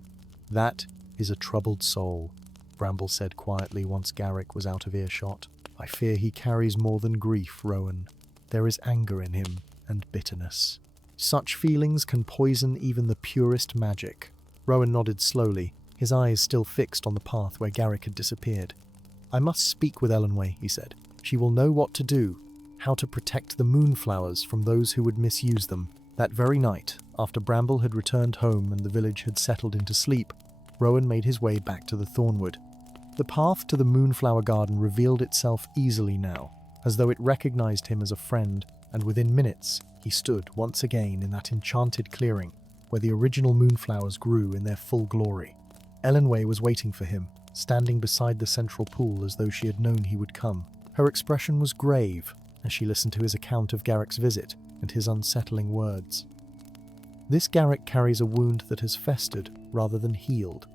That is a troubled soul, Bramble said quietly once Garrick was out of earshot. I fear he carries more than grief, Rowan. There is anger in him and bitterness. Such feelings can poison even the purest magic. Rowan nodded slowly, his eyes still fixed on the path where Garrick had disappeared. I must speak with Elenway, he said. She will know what to do, how to protect the moonflowers from those who would misuse them. That very night, after Bramble had returned home and the village had settled into sleep, Rowan made his way back to the Thornwood. The path to the moonflower garden revealed itself easily now, as though it recognized him as a friend, and within minutes he stood once again in that enchanted clearing where the original moonflowers grew in their full glory. Elenway was waiting for him, standing beside the central pool as though she had known he would come. Her expression was grave as she listened to his account of Garrick's visit and his unsettling words. This Garrick carries a wound that has festered rather than healed,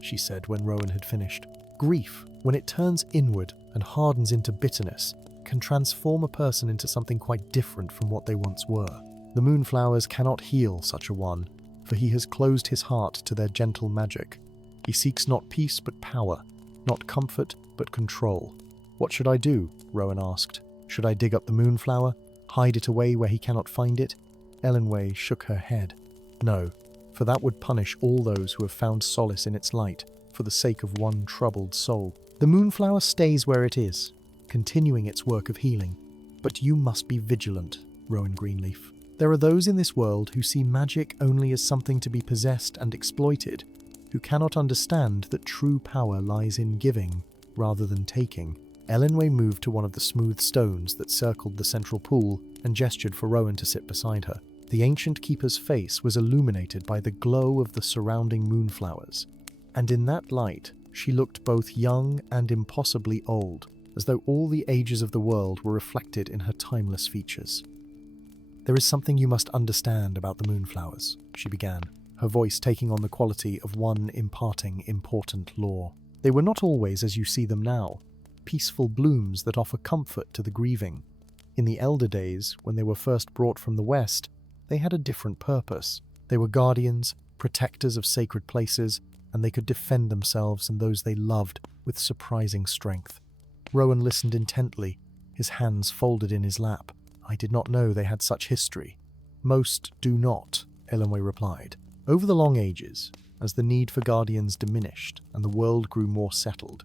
she said when Rowan had finished. Grief, when it turns inward and hardens into bitterness, can transform a person into something quite different from what they once were. The moonflowers cannot heal such a one, for he has closed his heart to their gentle magic. He seeks not peace but power, not comfort but control. What should I do? Rowan asked. Should I dig up the moonflower, hide it away where he cannot find it? Elenway shook her head. No, for that would punish all those who have found solace in its light for the sake of one troubled soul. The moonflower stays where it is, continuing its work of healing. But you must be vigilant, Rowan Greenleaf. There are those in this world who see magic only as something to be possessed and exploited, who cannot understand that true power lies in giving rather than taking. Elenway moved to one of the smooth stones that circled the central pool and gestured for Rowan to sit beside her. The ancient keeper's face was illuminated by the glow of the surrounding moonflowers, and in that light she looked both young and impossibly old, as though all the ages of the world were reflected in her timeless features. There is something you must understand about the moonflowers, she began, her voice taking on the quality of one imparting important lore. They were not always as you see them now, peaceful blooms that offer comfort to the grieving. In the elder days, when they were first brought from the west, they had a different purpose. They were guardians, protectors of sacred places, and they could defend themselves and those they loved with surprising strength. Rowan listened intently, his hands folded in his lap. I did not know they had such history. Most do not, Elenway replied. Over the long ages, as the need for guardians diminished and the world grew more settled,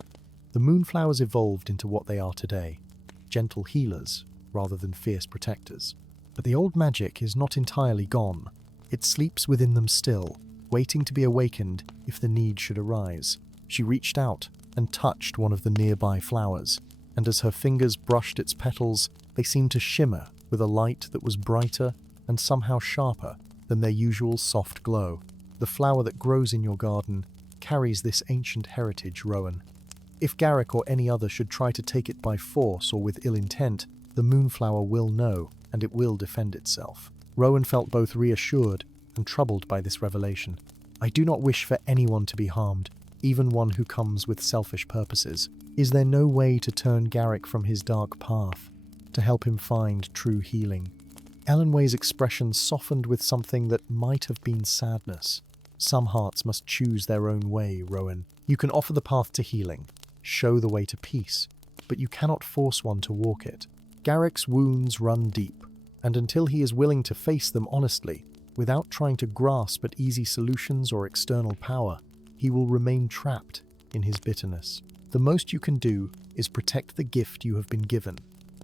the moonflowers evolved into what they are today, gentle healers rather than fierce protectors. But the old magic is not entirely gone. It sleeps within them still, waiting to be awakened if the need should arise. She reached out and touched one of the nearby flowers, and as her fingers brushed its petals, they seemed to shimmer with a light that was brighter and somehow sharper than their usual soft glow. The flower that grows in your garden carries this ancient heritage, Rowan. If Garrick or any other should try to take it by force or with ill intent, the moonflower will know, and it will defend itself. Rowan felt both reassured and troubled by this revelation. I do not wish for anyone to be harmed, even one who comes with selfish purposes. Is there no way to turn Garrick from his dark path, to help him find true healing? Ellenway's expression softened with something that might have been sadness. Some hearts must choose their own way, Rowan. You can offer the path to healing, show the way to peace, but you cannot force one to walk it. Garrick's wounds run deep, and until he is willing to face them honestly, without trying to grasp at easy solutions or external power, he will remain trapped in his bitterness. The most you can do is protect the gift you have been given,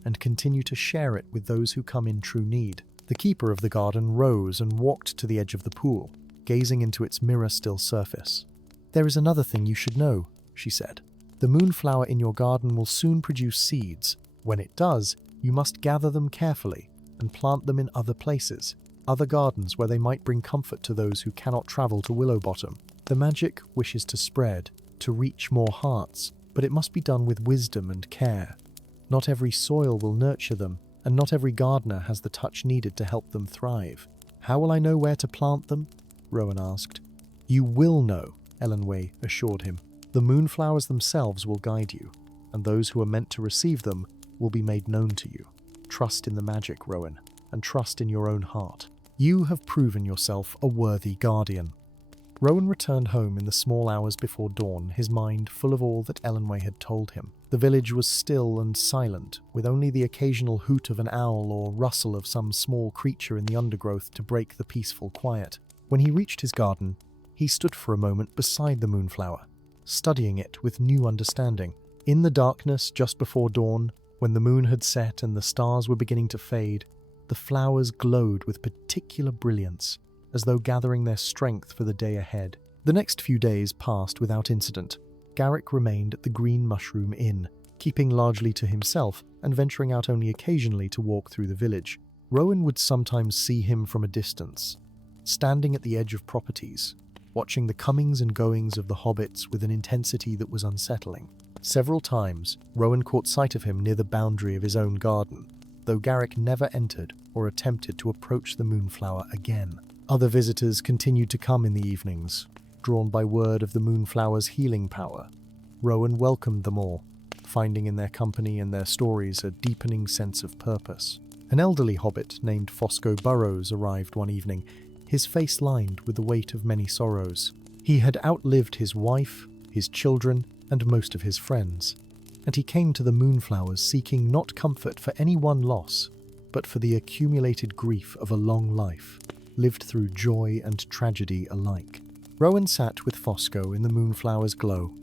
and continue to share it with those who come in true need. The keeper of the garden rose and walked to the edge of the pool, gazing into its mirror-still surface. There is another thing you should know, she said. The moonflower in your garden will soon produce seeds. When it does, you must gather them carefully and plant them in other places, other gardens where they might bring comfort to those who cannot travel to Willowbottom. The magic wishes to spread, to reach more hearts, but it must be done with wisdom and care. Not every soil will nurture them, and not every gardener has the touch needed to help them thrive. How will I know where to plant them? Rowan asked. You will know, Ellenway assured him. The moonflowers themselves will guide you, and those who are meant to receive them will be made known to you. Trust in the magic, Rowan, and trust in your own heart. You have proven yourself a worthy guardian. Rowan returned home in the small hours before dawn, his mind full of all that Ellenway had told him. The village was still and silent, with only the occasional hoot of an owl or rustle of some small creature in the undergrowth to break the peaceful quiet. When he reached his garden, he stood for a moment beside the moonflower, studying it with new understanding. In the darkness just before dawn, when the moon had set and the stars were beginning to fade, the flowers glowed with particular brilliance, as though gathering their strength for the day ahead. The next few days passed without incident. Garrick remained at the Green Mushroom Inn, keeping largely to himself and venturing out only occasionally to walk through the village. Rowan would sometimes see him from a distance, standing at the edge of properties, watching the comings and goings of the hobbits with an intensity that was unsettling. Several times, Rowan caught sight of him near the boundary of his own garden, though Garrick never entered or attempted to approach the moonflower again. Other visitors continued to come in the evenings, drawn by word of the moonflower's healing power. Rowan welcomed them all, finding in their company and their stories a deepening sense of purpose. An elderly hobbit named Fosco Burrows arrived one evening, his face lined with the weight of many sorrows. He had outlived his wife, his children, and most of his friends, and he came to the moonflowers seeking not comfort for any one loss, but for the accumulated grief of a long life, lived through joy and tragedy alike. Rowan sat with Fosco in the moonflower's glow,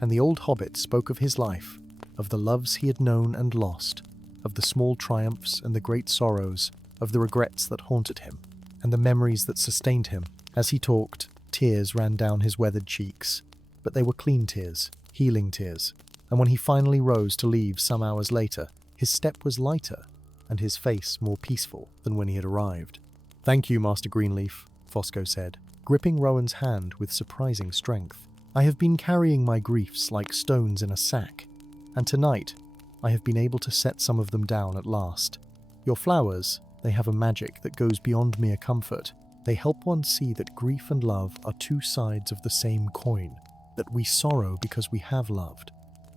and the old hobbit spoke of his life, of the loves he had known and lost, of the small triumphs and the great sorrows, of the regrets that haunted him, and the memories that sustained him. As he talked, tears ran down his weathered cheeks, but they were clean tears, healing tears, and when he finally rose to leave some hours later, his step was lighter, and his face more peaceful than when he had arrived. "Thank you, Master Greenleaf," Fosco said, gripping Rowan's hand with surprising strength. "I have been carrying my griefs like stones in a sack, and tonight I have been able to set some of them down at last. Your flowers, they have a magic that goes beyond mere comfort. They help one see that grief and love are two sides of the same coin, that we sorrow because we have loved,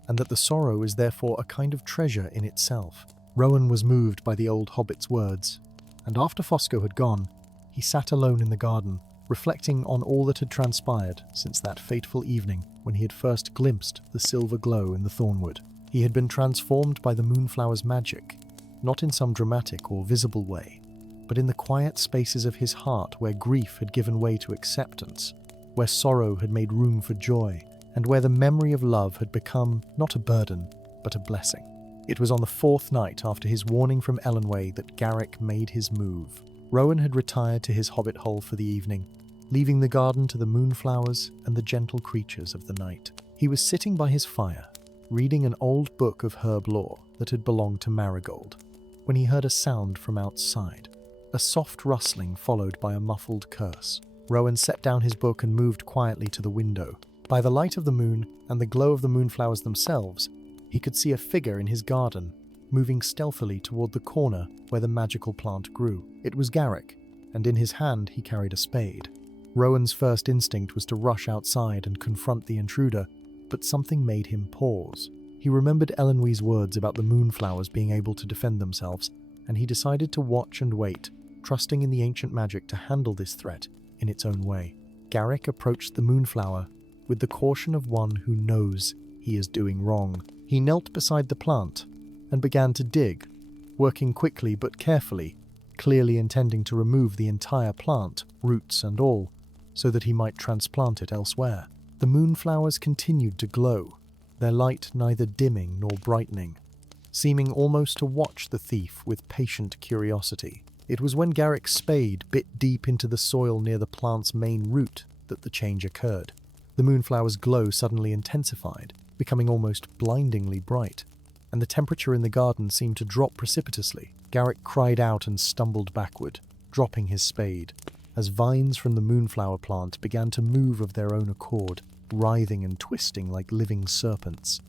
and that the sorrow is therefore a kind of treasure in itself." Rowan was moved by the old hobbit's words, and after Fosco had gone, he sat alone in the garden, reflecting on all that had transpired since that fateful evening when he had first glimpsed the silver glow in the thornwood. He had been transformed by the moonflower's magic, not in some dramatic or visible way, but in the quiet spaces of his heart where grief had given way to acceptance, where sorrow had made room for joy, and where the memory of love had become not a burden, but a blessing. It was on the fourth night after his warning from Ellenway that Garrick made his move. Rowan had retired to his hobbit hole for the evening, leaving the garden to the moonflowers and the gentle creatures of the night. He was sitting by his fire, reading an old book of herb lore that had belonged to Marigold, when he heard a sound from outside, a soft rustling followed by a muffled curse. Rowan set down his book and moved quietly to the window. By the light of the moon and the glow of the moonflowers themselves, he could see a figure in his garden, moving stealthily toward the corner where the magical plant grew. It was Garrick, and in his hand he carried a spade. Rowan's first instinct was to rush outside and confront the intruder, but something made him pause. He remembered Ellenwee's words about the moonflowers being able to defend themselves, and he decided to watch and wait, trusting in the ancient magic to handle this threat in its own way. Garrick approached the moonflower with the caution of one who knows he is doing wrong. He knelt beside the plant and began to dig, working quickly but carefully, clearly intending to remove the entire plant, roots and all, so that he might transplant it elsewhere. The moonflowers continued to glow, their light neither dimming nor brightening, seeming almost to watch the thief with patient curiosity. It was when Garrick's spade bit deep into the soil near the plant's main root that the change occurred. The moonflower's glow suddenly intensified, becoming almost blindingly bright, and the temperature in the garden seemed to drop precipitously. Garrick cried out and stumbled backward, dropping his spade, as vines from the moonflower plant began to move of their own accord, writhing and twisting like living serpents.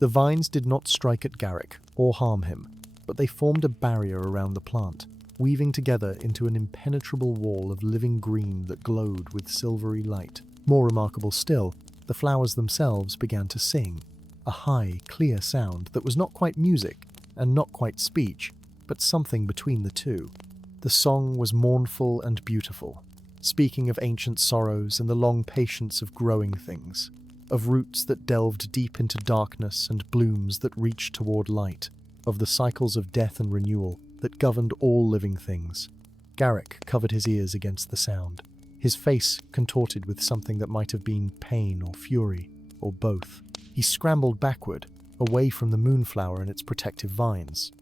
The vines did not strike at Garrick or harm him, but they formed a barrier around the plant, weaving together into an impenetrable wall of living green that glowed with silvery light. More remarkable still, the flowers themselves began to sing, a high, clear sound that was not quite music and not quite speech, but something between the two. The song was mournful and beautiful, speaking of ancient sorrows and the long patience of growing things, of roots that delved deep into darkness and blooms that reached toward light, of the cycles of death and renewal that governed all living things. Garrick covered his ears against the sound, his face contorted with something that might have been pain or fury, or both. He scrambled backward, away from the moonflower and its protective vines,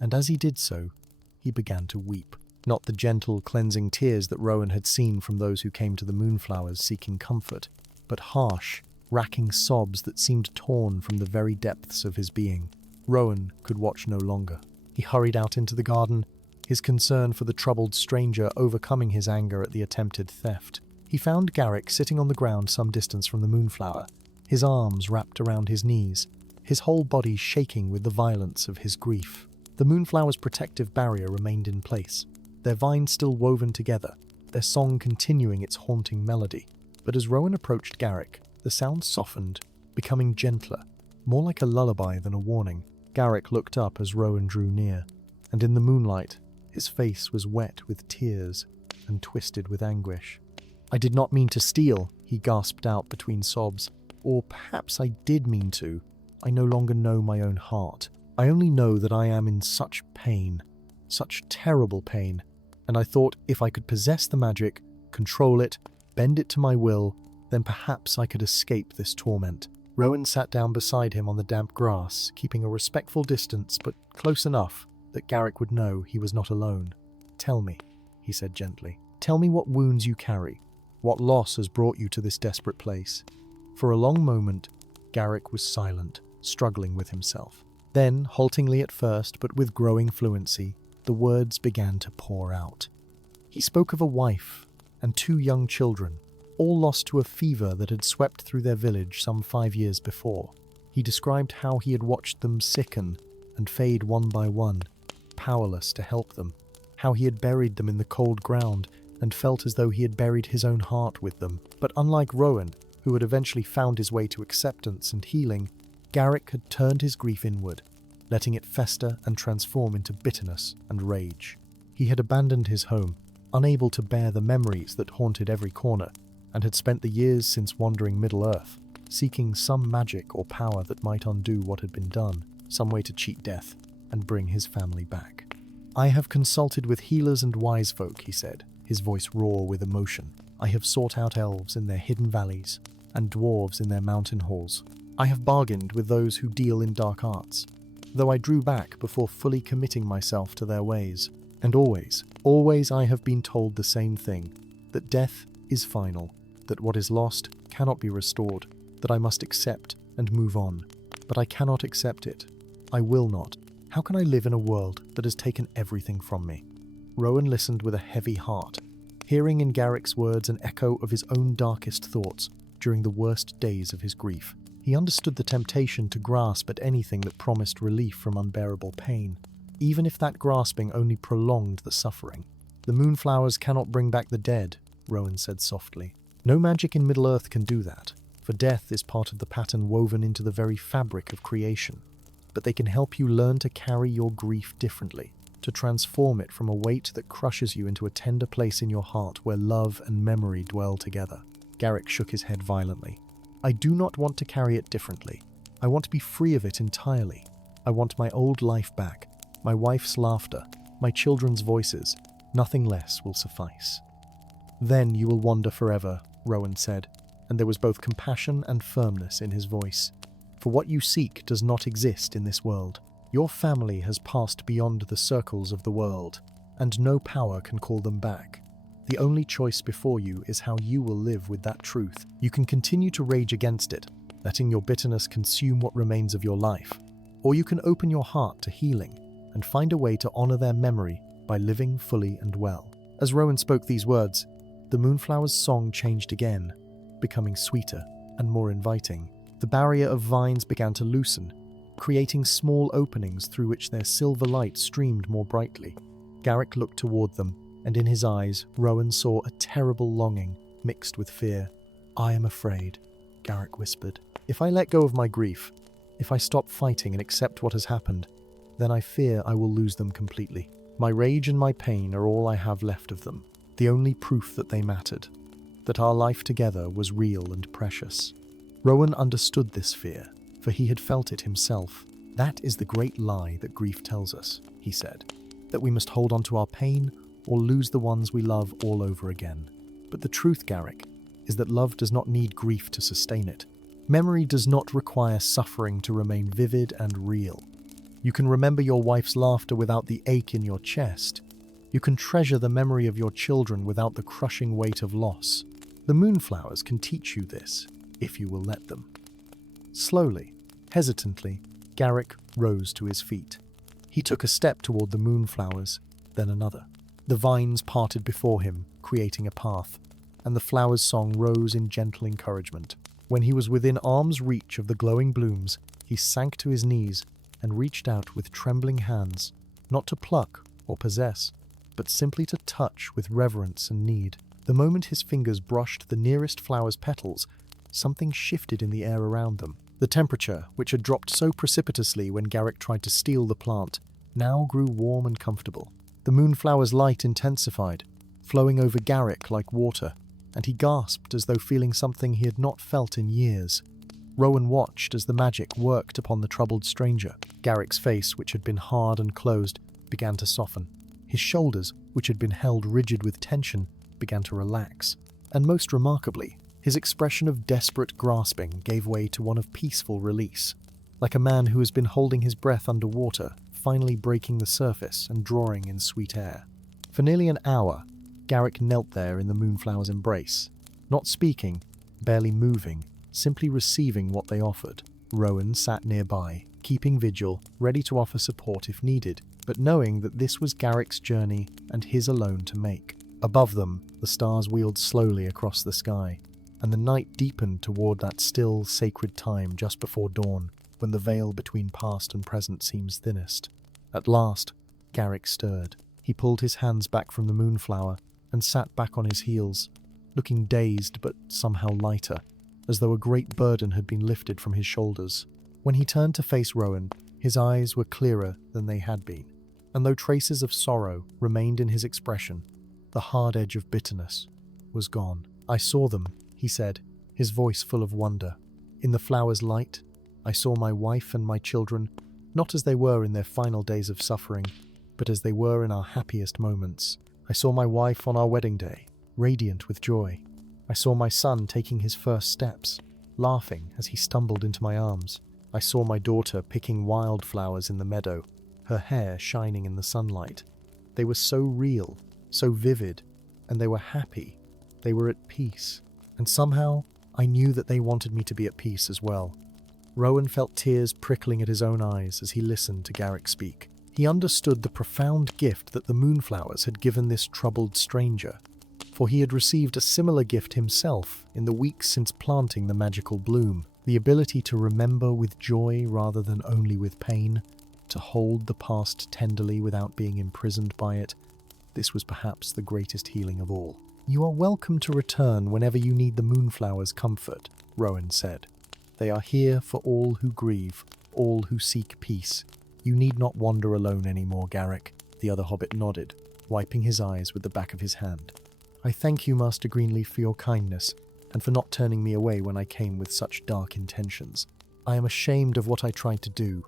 and as he did so, he began to weep. Not the gentle, cleansing tears that Rowan had seen from those who came to the moonflowers seeking comfort, but harsh, racking sobs that seemed torn from the very depths of his being. Rowan could watch no longer. He hurried out into the garden, his concern for the troubled stranger overcoming his anger at the attempted theft. He found Garrick sitting on the ground some distance from the moonflower, his arms wrapped around his knees, his whole body shaking with the violence of his grief. The moonflower's protective barrier remained in place, their vines still woven together, their song continuing its haunting melody. But as Rowan approached Garrick, the sound softened, becoming gentler, more like a lullaby than a warning. Garrick looked up as Rowan drew near, and in the moonlight, his face was wet with tears and twisted with anguish. "I did not mean to steal," he gasped out between sobs. "Or perhaps I did mean to. I no longer know my own heart. I only know that I am in such pain, such terrible pain, and I thought if I could possess the magic, control it, bend it to my will, then perhaps I could escape this torment." Rowan sat down beside him on the damp grass, keeping a respectful distance, but close enough that Garrick would know he was not alone. "Tell me," he said gently. "Tell me what wounds you carry, what loss has brought you to this desperate place." For a long moment, Garrick was silent, struggling with himself. Then, haltingly at first, but with growing fluency, the words began to pour out. He spoke of a wife and 2 young children, all lost to a fever that had swept through their village some 5 years before. He described how he had watched them sicken and fade one by one, powerless to help them, how he had buried them in the cold ground and felt as though he had buried his own heart with them. But unlike Rowan, who had eventually found his way to acceptance and healing, Garrick had turned his grief inward, letting it fester and transform into bitterness and rage. He had abandoned his home, unable to bear the memories that haunted every corner, and had spent the years since wandering Middle-earth, seeking some magic or power that might undo what had been done, some way to cheat death and bring his family back. "I have consulted with healers and wise folk," he said, his voice raw with emotion. "I have sought out elves in their hidden valleys and dwarves in their mountain halls. I have bargained with those who deal in dark arts. though I drew back before fully committing myself to their ways. And always I have been told the same thing, that death is final, that what is lost cannot be restored, that I must accept and move on. But I cannot accept it. I will not. How can I live in a world that has taken everything from me? Rowan listened with a heavy heart, hearing in Garrick's words an echo of his own darkest thoughts during the worst days of his grief. He understood the temptation to grasp at anything that promised relief from unbearable pain, even if that grasping only prolonged the suffering. "The moonflowers cannot bring back the dead," Rowan said softly. "No magic in Middle-earth can do that, for death is part of the pattern woven into the very fabric of creation. But they can help you learn to carry your grief differently, to transform it from a weight that crushes you into a tender place in your heart where love and memory dwell together." Garrick shook his head violently. "I do not want to carry it differently. I want to be free of it entirely. I want my old life back, my wife's laughter, my children's voices. Nothing less will suffice." "Then you will wander forever," Rowan said, and there was both compassion and firmness in his voice. "For what you seek does not exist in this world. Your family has passed beyond the circles of the world, and no power can call them back. The only choice before you is how you will live with that truth. You can continue to rage against it, letting your bitterness consume what remains of your life, or you can open your heart to healing and find a way to honor their memory by living fully and well." As Rowan spoke these words, the moonflower's song changed again, becoming sweeter and more inviting. The barrier of vines began to loosen, creating small openings through which their silver light streamed more brightly. Garrick looked toward them, and in his eyes, Rowan saw a terrible longing mixed with fear. "I am afraid," Garrick whispered. "If I let go of my grief, if I stop fighting and accept what has happened, then I fear I will lose them completely. My rage and my pain are all I have left of them, the only proof that they mattered, that our life together was real and precious." Rowan understood this fear, for he had felt it himself. "That is the great lie that grief tells us," he said, "that we must hold on to our pain or lose the ones we love all over again. But the truth, Garrick, is that love does not need grief to sustain it. Memory does not require suffering to remain vivid and real. You can remember your wife's laughter without the ache in your chest. You can treasure the memory of your children without the crushing weight of loss. The moonflowers can teach you this, if you will let them." Slowly, hesitantly, Garrick rose to his feet. He took a step toward the moonflowers, then another. The vines parted before him, creating a path, and the flowers' song rose in gentle encouragement. When he was within arm's reach of the glowing blooms, he sank to his knees and reached out with trembling hands, not to pluck or possess, but simply to touch with reverence and need. The moment his fingers brushed the nearest flower's petals, something shifted in the air around them. The temperature, which had dropped so precipitously when Garrick tried to steal the plant, now grew warm and comfortable. The moonflower's light intensified, flowing over Garrick like water, and he gasped as though feeling something he had not felt in years. Rowan watched as the magic worked upon the troubled stranger. Garrick's face, which had been hard and closed, began to soften. His shoulders, which had been held rigid with tension, began to relax. And most remarkably, his expression of desperate grasping gave way to one of peaceful release, like a man who has been holding his breath underwater, finally breaking the surface and drawing in sweet air. For nearly an hour, Garrick knelt there in the moonflower's embrace, not speaking, barely moving, simply receiving what they offered. Rowan sat nearby, keeping vigil, ready to offer support if needed, but knowing that this was Garrick's journey and his alone to make. Above them, the stars wheeled slowly across the sky, and the night deepened toward that still, sacred time just before dawn, when the veil between past and present seems thinnest. At last, Garrick stirred. He pulled his hands back from the moonflower and sat back on his heels, looking dazed but somehow lighter, as though a great burden had been lifted from his shoulders. When he turned to face Rowan, his eyes were clearer than they had been, and though traces of sorrow remained in his expression, the hard edge of bitterness was gone. "I saw them," he said, his voice full of wonder. "In the flower's light, I saw my wife and my children, not as they were in their final days of suffering, but as they were in our happiest moments. I saw my wife on our wedding day, radiant with joy. I saw my son taking his first steps, laughing as he stumbled into my arms. I saw my daughter picking wildflowers in the meadow, her hair shining in the sunlight. They were so real, so vivid, and they were happy. They were at peace. And somehow, I knew that they wanted me to be at peace as well. Rowan felt tears prickling at his own eyes as he listened to Garrick speak. He understood the profound gift that the moonflowers had given this troubled stranger, for he had received a similar gift himself in the weeks since planting the magical bloom, the ability to remember with joy rather than only with pain, to hold the past tenderly without being imprisoned by it. This was perhaps the greatest healing of all. "You are welcome to return whenever you need the moonflowers' comfort," Rowan said. "They are here for all who grieve, all who seek peace. You need not wander alone anymore, Garrick." The other hobbit nodded, wiping his eyes with the back of his hand. "I thank you, Master Greenleaf, for your kindness, and for not turning me away when I came with such dark intentions. I am ashamed of what I tried to do,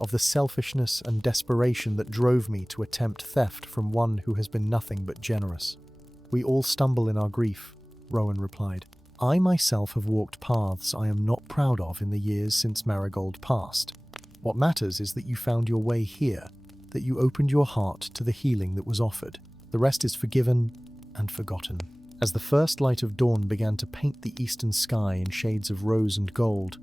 of the selfishness and desperation that drove me to attempt theft from one who has been nothing but generous." "We all stumble in our grief," Rowan replied. "I myself have walked paths I am not proud of in the years since Marigold passed. What matters is that you found your way here, that you opened your heart to the healing that was offered. The rest is forgiven and forgotten." As the first light of dawn began to paint the eastern sky in shades of rose and gold,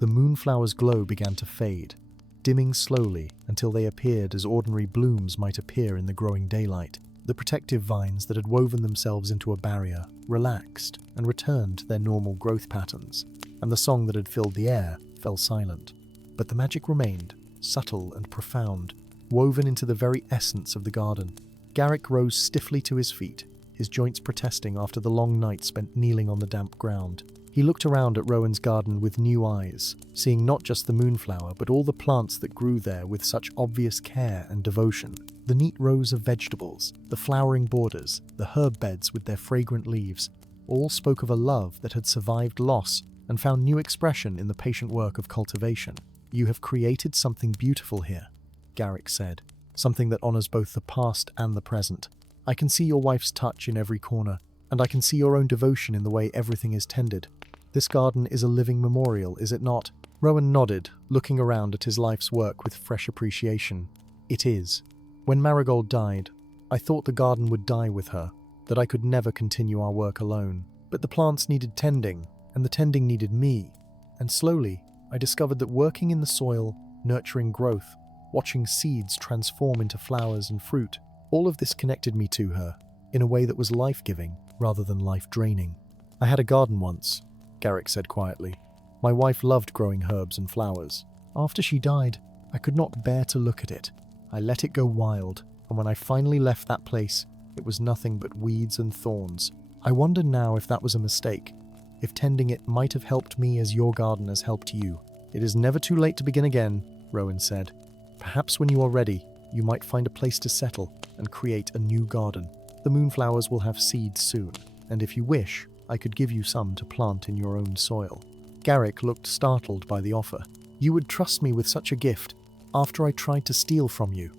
the moonflower's glow began to fade, dimming slowly until they appeared as ordinary blooms might appear in the growing daylight. The protective vines that had woven themselves into a barrier relaxed and returned to their normal growth patterns, and the song that had filled the air fell silent. But the magic remained, subtle and profound, woven into the very essence of the garden. Garrick rose stiffly to his feet, his joints protesting after the long night spent kneeling on the damp ground. He looked around at Rowan's garden with new eyes, seeing not just the moonflower but all the plants that grew there with such obvious care and devotion. The neat rows of vegetables, the flowering borders, the herb beds with their fragrant leaves, all spoke of a love that had survived loss and found new expression in the patient work of cultivation. "You have created something beautiful here," Garrick said, "something that honors both the past and the present. I can see your wife's touch in every corner, and I can see your own devotion in the way everything is tended. This garden is a living memorial, is it not?" Rowan nodded, looking around at his life's work with fresh appreciation. "It is. When Marigold died, I thought the garden would die with her, that I could never continue our work alone. But the plants needed tending, and the tending needed me. And slowly, I discovered that working in the soil, nurturing growth, watching seeds transform into flowers and fruit, all of this connected me to her, in a way that was life-giving rather than life-draining. I had a garden once," Garrick said quietly. "My wife loved growing herbs and flowers. After she died, I could not bear to look at it. I let it go wild, and when I finally left that place, it was nothing but weeds and thorns. I wonder now if that was a mistake, if tending it might have helped me as your garden has helped you." "It is never too late to begin again," Rowan said. "Perhaps when you are ready, you might find a place to settle and create a new garden. The moonflowers will have seeds soon, and if you wish, I could give you some to plant in your own soil." Garrick looked startled by the offer. "You would trust me with such a gift after I tried to steal from you.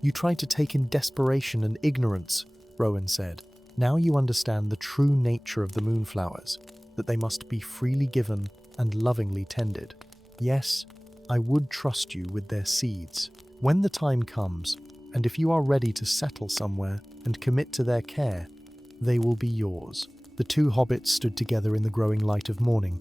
You tried to take in desperation and ignorance," Rowan said. "Now you understand the true nature of the moonflowers, that they must be freely given and lovingly tended. Yes, I would trust you with their seeds. When the time comes, and if you are ready to settle somewhere and commit to their care, they will be yours." The two hobbits stood together in the growing light of morning,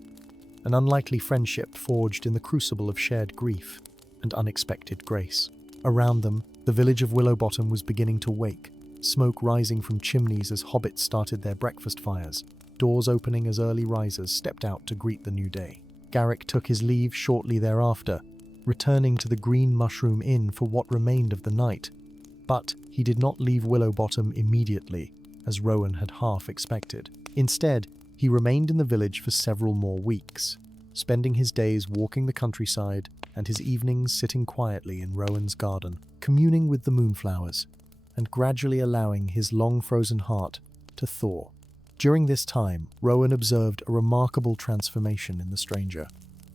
an unlikely friendship forged in the crucible of shared grief and unexpected grace. Around them, the village of Willowbottom was beginning to wake, smoke rising from chimneys as hobbits started their breakfast fires, doors opening as early risers stepped out to greet the new day. Garrick took his leave shortly thereafter, returning to the Green Mushroom Inn for what remained of the night. But he did not leave Willowbottom immediately, as Rowan had half expected. Instead, he remained in the village for several more weeks, spending his days walking the countryside and his evenings sitting quietly in Rowan's garden, communing with the moonflowers, and gradually allowing his long-frozen heart to thaw. During this time, Rowan observed a remarkable transformation in the stranger.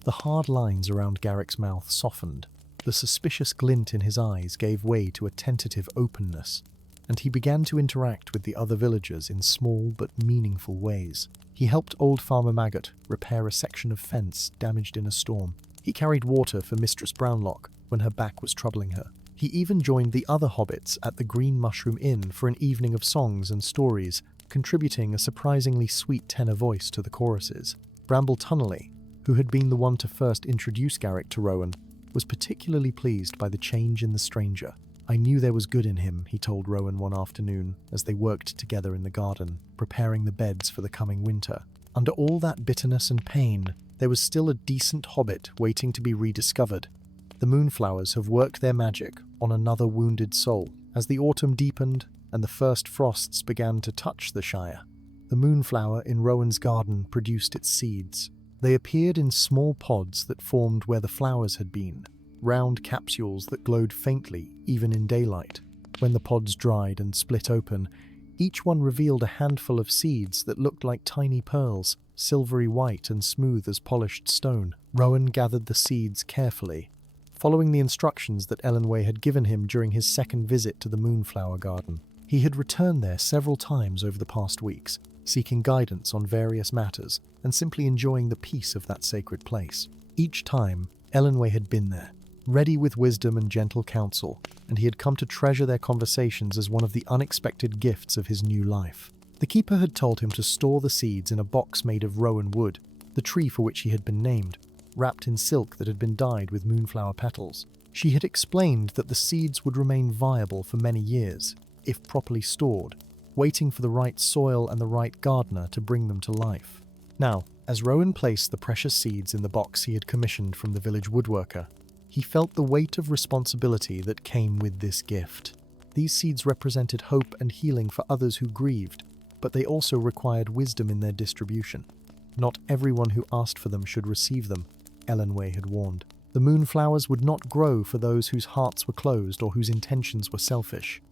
The hard lines around Garrick's mouth softened, the suspicious glint in his eyes gave way to a tentative openness, and he began to interact with the other villagers in small but meaningful ways. He helped old Farmer Maggot repair a section of fence damaged in a storm. He carried water for Mistress Brownlock when her back was troubling her. He even joined the other hobbits at the Green Mushroom Inn for an evening of songs and stories, contributing a surprisingly sweet tenor voice to the choruses. Bramble Tunnelly, who had been the one to first introduce Garrick to Rowan, was particularly pleased by the change in the stranger. "I knew there was good in him," he told Rowan one afternoon as they worked together in the garden, preparing the beds for the coming winter. Under all that bitterness and pain, there was still a decent hobbit waiting to be rediscovered. The moonflowers have worked their magic on another wounded soul. As the autumn deepened and the first frosts began to touch the Shire, the moonflower in Rowan's garden produced its seeds. They appeared in small pods that formed where the flowers had been, round capsules that glowed faintly even in daylight. When the pods dried and split open, each one revealed a handful of seeds that looked like tiny pearls, silvery white and smooth as polished stone. Rowan gathered the seeds carefully, following the instructions that Elenway had given him during his second visit to the Moonflower Garden. He had returned there several times over the past weeks, seeking guidance on various matters and simply enjoying the peace of that sacred place. Each time, Elenway had been there, ready with wisdom and gentle counsel, and he had come to treasure their conversations as one of the unexpected gifts of his new life. The keeper had told him to store the seeds in a box made of rowan wood, the tree for which he had been named, wrapped in silk that had been dyed with moonflower petals. She had explained that the seeds would remain viable for many years, if properly stored, waiting for the right soil and the right gardener to bring them to life. Now, as Rowan placed the precious seeds in the box he had commissioned from the village woodworker, he felt the weight of responsibility that came with this gift. These seeds represented hope and healing for others who grieved, but they also required wisdom in their distribution. Not everyone who asked for them should receive them, Elenway had warned. The moonflowers would not grow for those whose hearts were closed or whose intentions were selfish.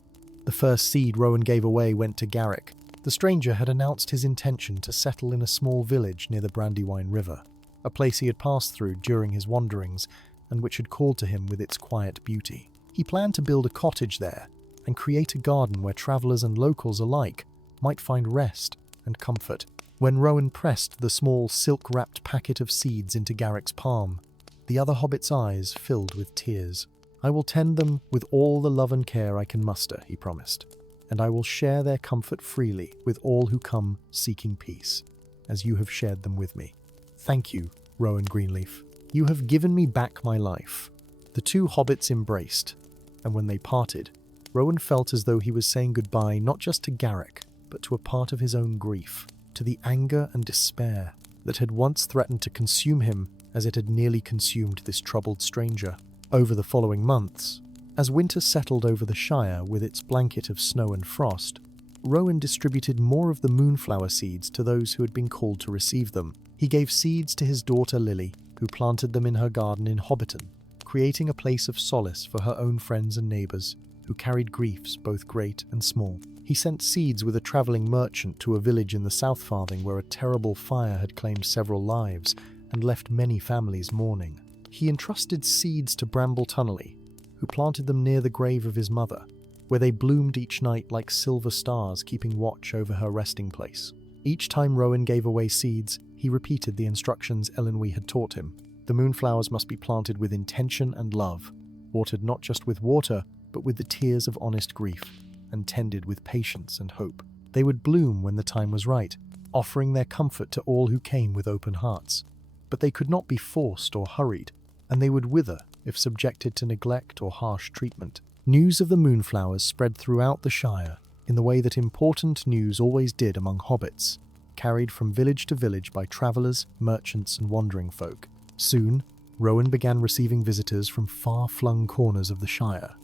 The first seed Rowan gave away went to Garrick. The stranger had announced his intention to settle in a small village near the Brandywine River, a place he had passed through during his wanderings and which had called to him with its quiet beauty. He planned to build a cottage there and create a garden where travellers and locals alike might find rest and comfort. When Rowan pressed the small silk-wrapped packet of seeds into Garrick's palm, the other hobbit's eyes filled with tears. "I will tend them with all the love and care I can muster," he promised, "and I will share their comfort freely with all who come seeking peace, as you have shared them with me. Thank you, Rowan Greenleaf. You have given me back my life." The two hobbits embraced, and when they parted, Rowan felt as though he was saying goodbye not just to Garrick, but to a part of his own grief, to the anger and despair that had once threatened to consume him as it had nearly consumed this troubled stranger. Over the following months, as winter settled over the Shire with its blanket of snow and frost, Rowan distributed more of the moonflower seeds to those who had been called to receive them. He gave seeds to his daughter Lily, who planted them in her garden in Hobbiton, creating a place of solace for her own friends and neighbours, who carried griefs both great and small. He sent seeds with a travelling merchant to a village in the South Farthing where a terrible fire had claimed several lives and left many families mourning. He entrusted seeds to Bramble Tunnelly, who planted them near the grave of his mother, where they bloomed each night like silver stars keeping watch over her resting place. Each time Rowan gave away seeds, he repeated the instructions Elenway had taught him. The moonflowers must be planted with intention and love, watered not just with water, but with the tears of honest grief, and tended with patience and hope. They would bloom when the time was right, offering their comfort to all who came with open hearts. But they could not be forced or hurried, and they would wither if subjected to neglect or harsh treatment. News of the moonflowers spread throughout the Shire in the way that important news always did among hobbits, carried from village to village by travellers, merchants, and wandering folk. Soon, Rowan began receiving visitors from far-flung corners of the Shire,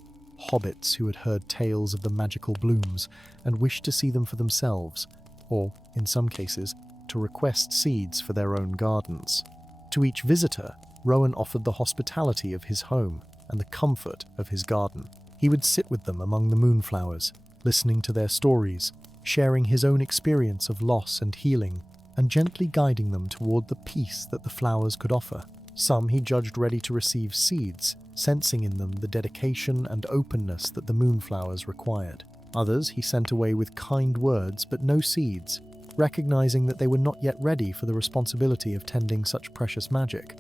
hobbits who had heard tales of the magical blooms and wished to see them for themselves, or, in some cases, to request seeds for their own gardens. To each visitor, Rowan offered the hospitality of his home and the comfort of his garden. He would sit with them among the moonflowers, listening to their stories, sharing his own experience of loss and healing, and gently guiding them toward the peace that the flowers could offer. Some he judged ready to receive seeds, sensing in them the dedication and openness that the moonflowers required. Others he sent away with kind words but no seeds, recognizing that they were not yet ready for the responsibility of tending such precious magic.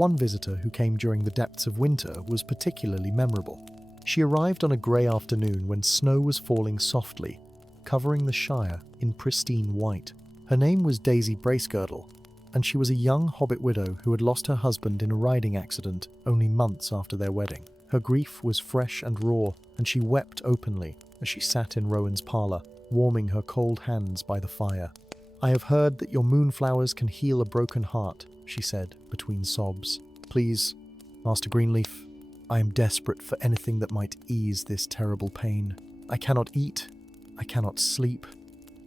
One visitor who came during the depths of winter was particularly memorable. She arrived on a grey afternoon when snow was falling softly, covering the Shire in pristine white. Her name was Daisy Bracegirdle, and she was a young Hobbit widow who had lost her husband in a riding accident only months after their wedding. Her grief was fresh and raw, and she wept openly as she sat in Rowan's parlour, warming her cold hands by the fire. "I have heard that your moonflowers can heal a broken heart," she said between sobs. "Please, Master Greenleaf, I am desperate for anything that might ease this terrible pain. I cannot eat, I cannot sleep,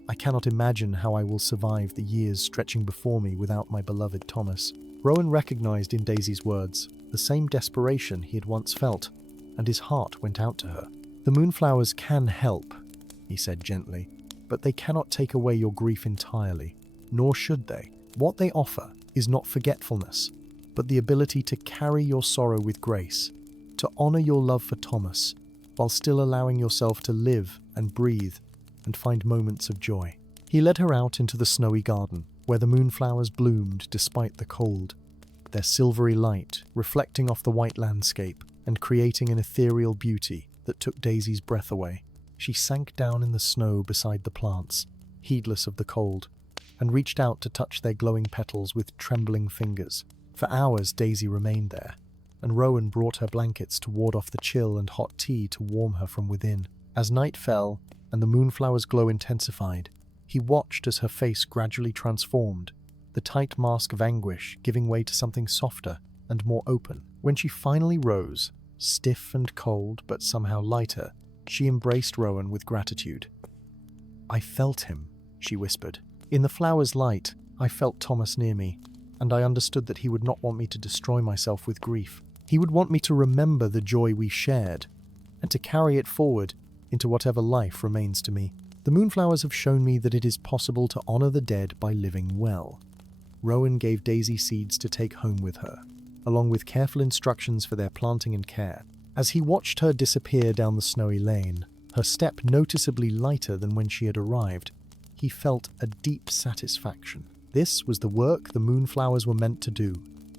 I cannot imagine how I will survive the years stretching before me without my beloved Thomas." Rowan recognised in Daisy's words the same desperation he had once felt, and his heart went out to her. "The moonflowers can help," he said gently, "but they cannot take away your grief entirely, nor should they. What they offer is not forgetfulness, but the ability to carry your sorrow with grace, to honour your love for Thomas, while still allowing yourself to live and breathe and find moments of joy." He led her out into the snowy garden, where the moonflowers bloomed despite the cold, their silvery light reflecting off the white landscape and creating an ethereal beauty that took Daisy's breath away. She sank down in the snow beside the plants, heedless of the cold, and reached out to touch their glowing petals with trembling fingers. For hours Daisy remained there, and Rowan brought her blankets to ward off the chill and hot tea to warm her from within. As night fell and the moonflower's glow intensified, he watched as her face gradually transformed, the tight mask of anguish giving way to something softer and more open. When she finally rose, stiff and cold but somehow lighter, she embraced Rowan with gratitude. "I felt him," she whispered. "In the flower's light, I felt Thomas near me, and I understood that he would not want me to destroy myself with grief. He would want me to remember the joy we shared, and to carry it forward into whatever life remains to me. The moonflowers have shown me that it is possible to honour the dead by living well." Rowan gave Daisy seeds to take home with her, along with careful instructions for their planting and care. As he watched her disappear down the snowy lane, her step noticeably lighter than when she had arrived, he felt a deep satisfaction. This was the work the moonflowers were meant to do,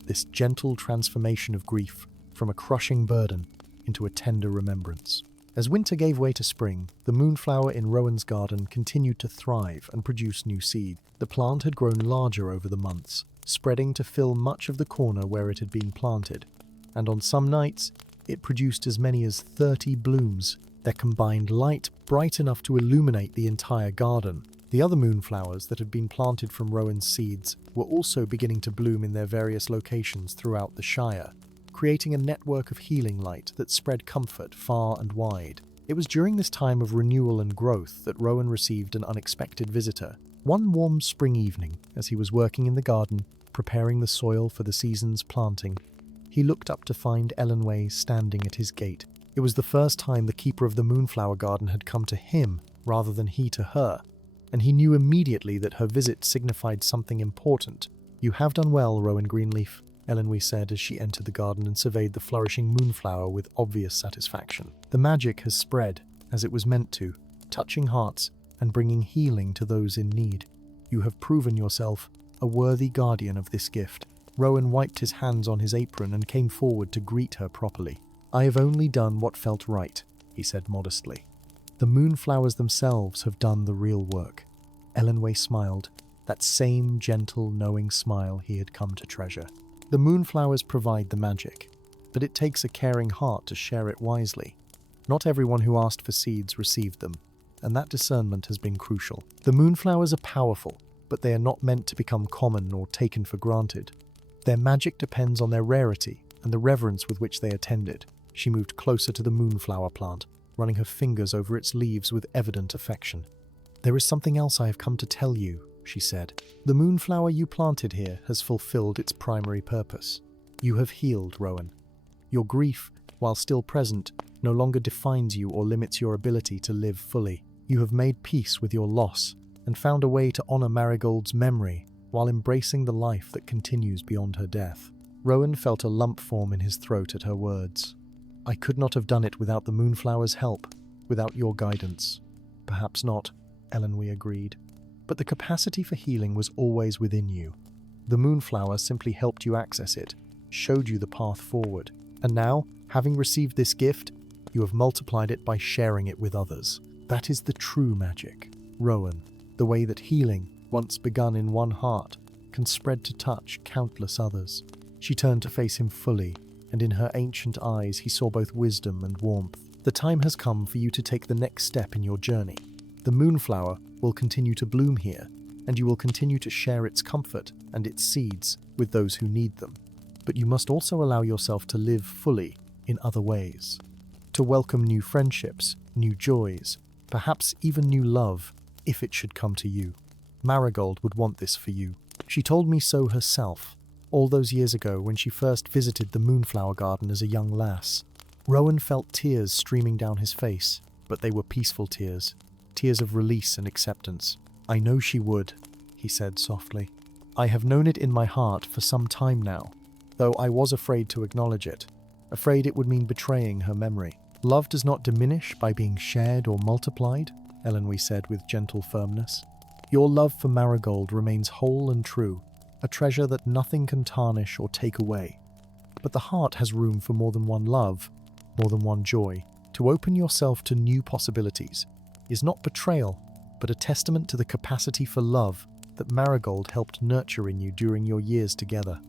this gentle transformation of grief from a crushing burden into a tender remembrance. As winter gave way to spring, the moonflower in Rowan's garden continued to thrive and produce new seed. The plant had grown larger over the months, spreading to fill much of the corner where it had been planted, and on some nights it produced as many as 30 blooms, their combined light bright enough to illuminate the entire garden. The other moonflowers that had been planted from Rowan's seeds were also beginning to bloom in their various locations throughout the Shire, creating a network of healing light that spread comfort far and wide. It was during this time of renewal and growth that Rowan received an unexpected visitor. One warm spring evening, as he was working in the garden, preparing the soil for the season's planting, he looked up to find Elenway standing at his gate. It was the first time the keeper of the moonflower garden had come to him rather than he to her, and he knew immediately that her visit signified something important. "You have done well, Rowan Greenleaf," Elenway said as she entered the garden and surveyed the flourishing moonflower with obvious satisfaction. "The magic has spread, as it was meant to, touching hearts and bringing healing to those in need. You have proven yourself a worthy guardian of this gift." Rowan wiped his hands on his apron and came forward to greet her properly. "I have only done what felt right," he said modestly. "The moonflowers themselves have done the real work." Elenway smiled, that same gentle, knowing smile he had come to treasure. "The moonflowers provide the magic, but it takes a caring heart to share it wisely. Not everyone who asked for seeds received them, and that discernment has been crucial. The moonflowers are powerful, but they are not meant to become common or taken for granted. Their magic depends on their rarity and the reverence with which they are tended." She moved closer to the moonflower plant, running her fingers over its leaves with evident affection. "There is something else I have come to tell you," she said. "The moonflower you planted here has fulfilled its primary purpose. You have healed, Rowan. Your grief, while still present, no longer defines you or limits your ability to live fully. You have made peace with your loss and found a way to honour Marigold's memory while embracing the life that continues beyond her death." Rowan felt a lump form in his throat at her words. "I could not have done it without the moonflower's help, without your guidance." "Perhaps not," Elenway agreed. "But the capacity for healing was always within you. The moonflower simply helped you access it, showed you the path forward. And now, having received this gift, you have multiplied it by sharing it with others. That is the true magic, Rowan, the way that healing, once begun in one heart, can spread to touch countless others. She turned to face him fully, and in her ancient eyes he saw both wisdom and warmth. The time has come for you to take the next step in your journey. The moonflower will continue to bloom here, and you will continue to share its comfort and its seeds with those who need them. But you must also allow yourself to live fully in other ways, to welcome new friendships, new joys, perhaps even new love, if it should come to you. Marigold would want this for you. She told me so herself, all those years ago when she first visited the moonflower garden as a young lass. Rowan felt tears streaming down his face, but they were peaceful tears, tears of release and acceptance. "I know she would," he said softly. "I have known it in my heart for some time now, though I was afraid to acknowledge it, afraid it would mean betraying her memory. Love does not diminish by being shared or multiplied," Elenwe said with gentle firmness. "Your love for Marigold remains whole and true, a treasure that nothing can tarnish or take away. But the heart has room for more than one love, more than one joy. To open yourself to new possibilities is not betrayal, but a testament to the capacity for love that Marigold helped nurture in you during your years together."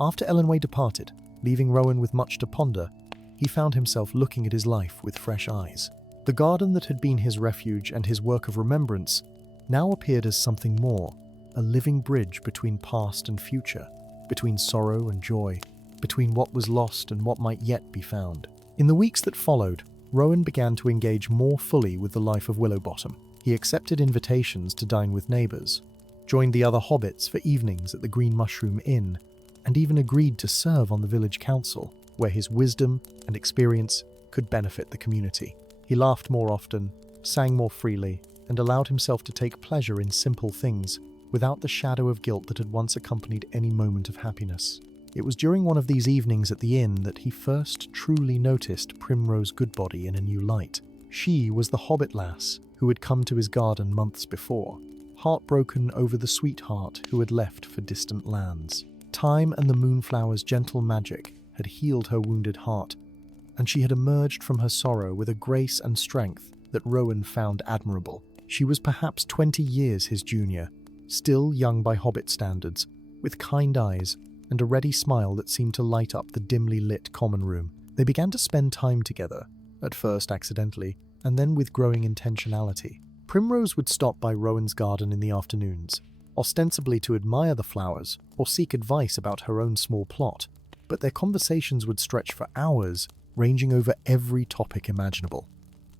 After Elenwe departed, leaving Rowan with much to ponder, he found himself looking at his life with fresh eyes. The garden that had been his refuge and his work of remembrance now appeared as something more, a living bridge between past and future, between sorrow and joy, between what was lost and what might yet be found. In the weeks that followed, Rowan began to engage more fully with the life of Willowbottom. He accepted invitations to dine with neighbours, joined the other hobbits for evenings at the Green Mushroom Inn, and even agreed to serve on the village council, where his wisdom and experience could benefit the community. He laughed more often, sang more freely, and allowed himself to take pleasure in simple things, without the shadow of guilt that had once accompanied any moment of happiness. It was during one of these evenings at the inn that he first truly noticed Primrose Goodbody in a new light. She was the hobbit lass who had come to his garden months before, heartbroken over the sweetheart who had left for distant lands. Time and the moonflower's gentle magic had healed her wounded heart, and she had emerged from her sorrow with a grace and strength that Rowan found admirable. She was perhaps 20 years his junior, still young by hobbit standards, with kind eyes and a ready smile that seemed to light up the dimly lit common room. They began to spend time together, at first accidentally, and then with growing intentionality. Primrose would stop by Rowan's garden in the afternoons, ostensibly to admire the flowers or seek advice about her own small plot, but their conversations would stretch for hours, ranging over every topic imaginable.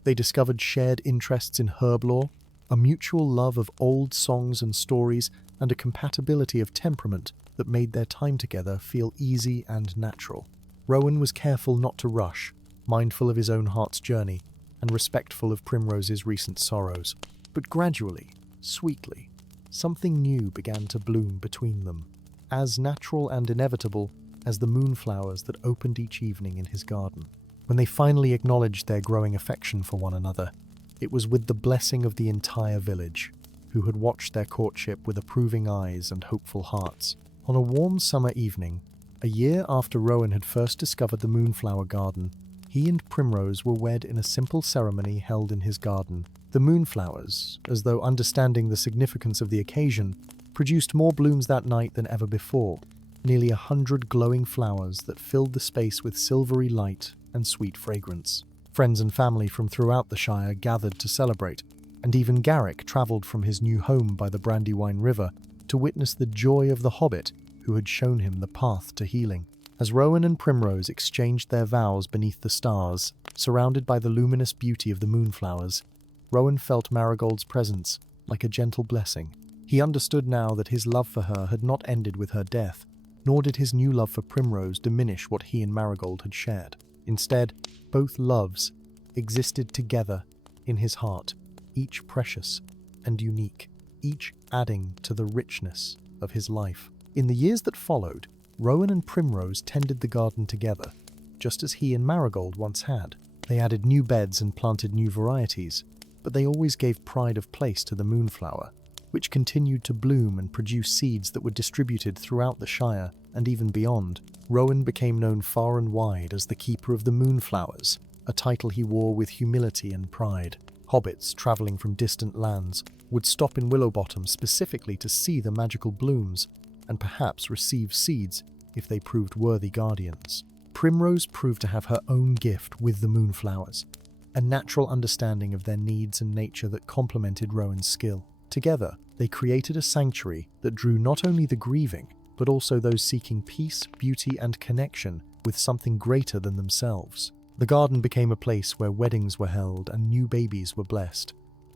They discovered shared interests in herb lore, a mutual love of old songs and stories, and a compatibility of temperament that made their time together feel easy and natural. Rowan was careful not to rush, mindful of his own heart's journey, and respectful of Primrose's recent sorrows. But gradually, sweetly, something new began to bloom between them, as natural and inevitable as the moonflowers that opened each evening in his garden. When they finally acknowledged their growing affection for one another, it was with the blessing of the entire village, who had watched their courtship with approving eyes and hopeful hearts. On a warm summer evening, a year after Rowan had first discovered the moonflower garden, he and Primrose were wed in a simple ceremony held in his garden. The moonflowers, as though understanding the significance of the occasion, produced more blooms that night than ever before, nearly 100 glowing flowers that filled the space with silvery light and sweet fragrance. Friends and family from throughout the Shire gathered to celebrate, and even Garrick travelled from his new home by the Brandywine River to witness the joy of the hobbit who had shown him the path to healing. As Rowan and Primrose exchanged their vows beneath the stars, surrounded by the luminous beauty of the moonflowers, Rowan felt Marigold's presence like a gentle blessing. He understood now that his love for her had not ended with her death, nor did his new love for Primrose diminish what he and Marigold had shared. Instead, both loves existed together in his heart, each precious and unique, each adding to the richness of his life. In the years that followed, Rowan and Primrose tended the garden together, just as he and Marigold once had. They added new beds and planted new varieties, but they always gave pride of place to the moonflower, which continued to bloom and produce seeds that were distributed throughout the Shire and even beyond. Rowan became known far and wide as the keeper of the moonflowers, a title he wore with humility and pride. Hobbits traveling from distant lands would stop in Willowbottom specifically to see the magical blooms and perhaps receive seeds if they proved worthy guardians. Primrose proved to have her own gift with the moonflowers, a natural understanding of their needs and nature that complemented Rowan's skill. Together, they created a sanctuary that drew not only the grieving, but also those seeking peace, beauty, and connection with something greater than themselves. The garden became a place where weddings were held and new babies were blessed,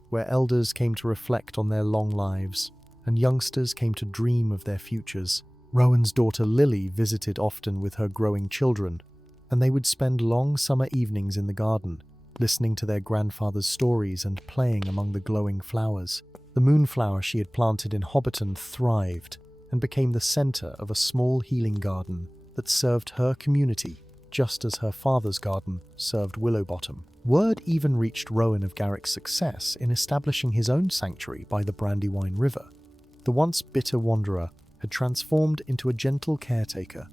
where elders came to reflect on their long lives, and youngsters came to dream of their futures. Rowan's daughter Lily visited often with her growing children, and they would spend long summer evenings in the garden, listening to their grandfather's stories and playing among the glowing flowers. The moonflower she had planted in Hobbiton thrived and became the center of a small healing garden that served her community just as her father's garden served Willowbottom. Word even reached Rowan of Garrick's success in establishing his own sanctuary by the Brandywine River. The once bitter wanderer had transformed into a gentle caretaker,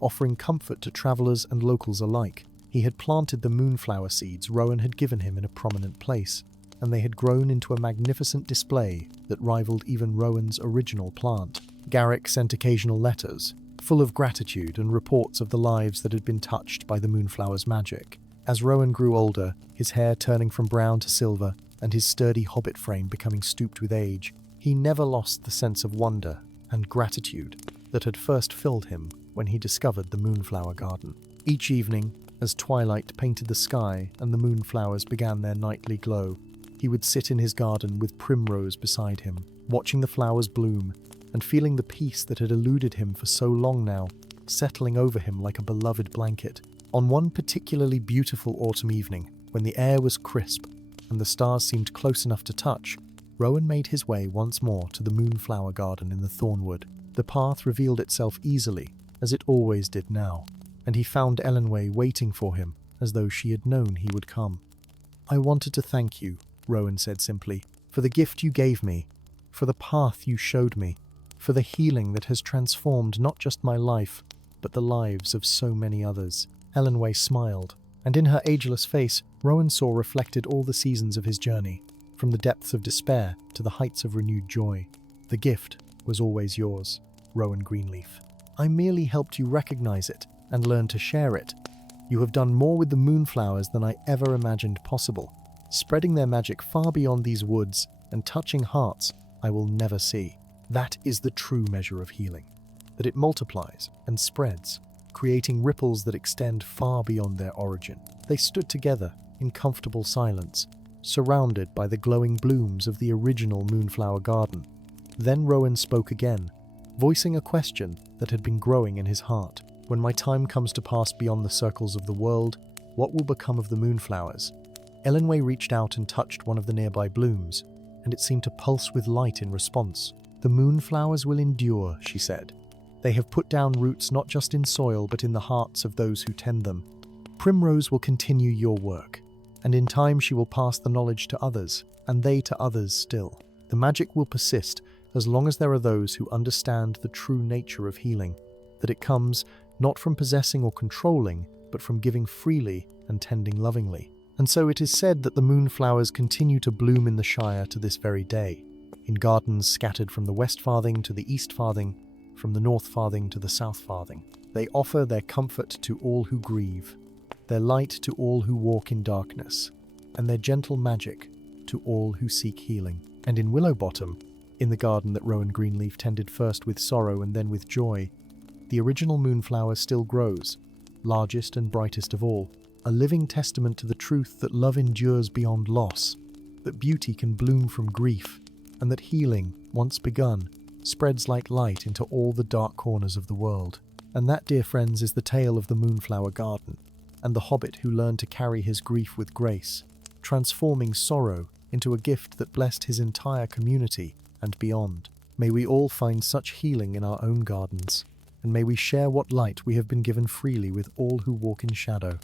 offering comfort to travelers and locals alike. He had planted the moonflower seeds Rowan had given him in a prominent place, and they had grown into a magnificent display that rivaled even Rowan's original plant. Garrick sent occasional letters, full of gratitude and reports of the lives that had been touched by the moonflower's magic. As Rowan grew older, his hair turning from brown to silver and his sturdy hobbit frame becoming stooped with age, he never lost the sense of wonder and gratitude that had first filled him when he discovered the moonflower garden. Each evening, as twilight painted the sky and the moonflowers began their nightly glow, he would sit in his garden with Primrose beside him, watching the flowers bloom and feeling the peace that had eluded him for so long now, settling over him like a beloved blanket. On one particularly beautiful autumn evening, when the air was crisp and the stars seemed close enough to touch, Rowan made his way once more to the moonflower garden in the Thornwood. The path revealed itself easily, as it always did now, and he found Elenway waiting for him, as though she had known he would come. "I wanted to thank you," Rowan said simply, "for the gift you gave me, for the path you showed me, for the healing that has transformed not just my life, but the lives of so many others." Elenway smiled, and in her ageless face, Rowan saw reflected all the seasons of his journey, from the depths of despair to the heights of renewed joy. "The gift was always yours, Rowan Greenleaf. I merely helped you recognize it and learn to share it. You have done more with the moonflowers than I ever imagined possible, spreading their magic far beyond these woods and touching hearts I will never see. That is the true measure of healing, that it multiplies and spreads, creating ripples that extend far beyond their origin." They stood together in comfortable silence, surrounded by the glowing blooms of the original moonflower garden. Then Rowan spoke again, voicing a question that had been growing in his heart. "When my time comes to pass beyond the circles of the world, what will become of the moonflowers?" Elenway reached out and touched one of the nearby blooms, and it seemed to pulse with light in response. "The moonflowers will endure," she said. "They have put down roots not just in soil but in the hearts of those who tend them. Primrose will continue your work, and in time she will pass the knowledge to others, and they to others still. The magic will persist as long as there are those who understand the true nature of healing, that it comes not from possessing or controlling, but from giving freely and tending lovingly." And so it is said that the moonflowers continue to bloom in the Shire to this very day, in gardens scattered from the West Farthing to the East Farthing, from the North Farthing to the South Farthing. They offer their comfort to all who grieve, their light to all who walk in darkness, and their gentle magic to all who seek healing. And in Willowbottom, in the garden that Rowan Greenleaf tended first with sorrow and then with joy, the original moonflower still grows, largest and brightest of all, a living testament to the truth that love endures beyond loss, that beauty can bloom from grief, and that healing, once begun, spreads like light into all the dark corners of the world. And that, dear friends, is the tale of the moonflower garden, and the hobbit who learned to carry his grief with grace, transforming sorrow into a gift that blessed his entire community and beyond. May we all find such healing in our own gardens, and may we share what light we have been given freely with all who walk in shadow.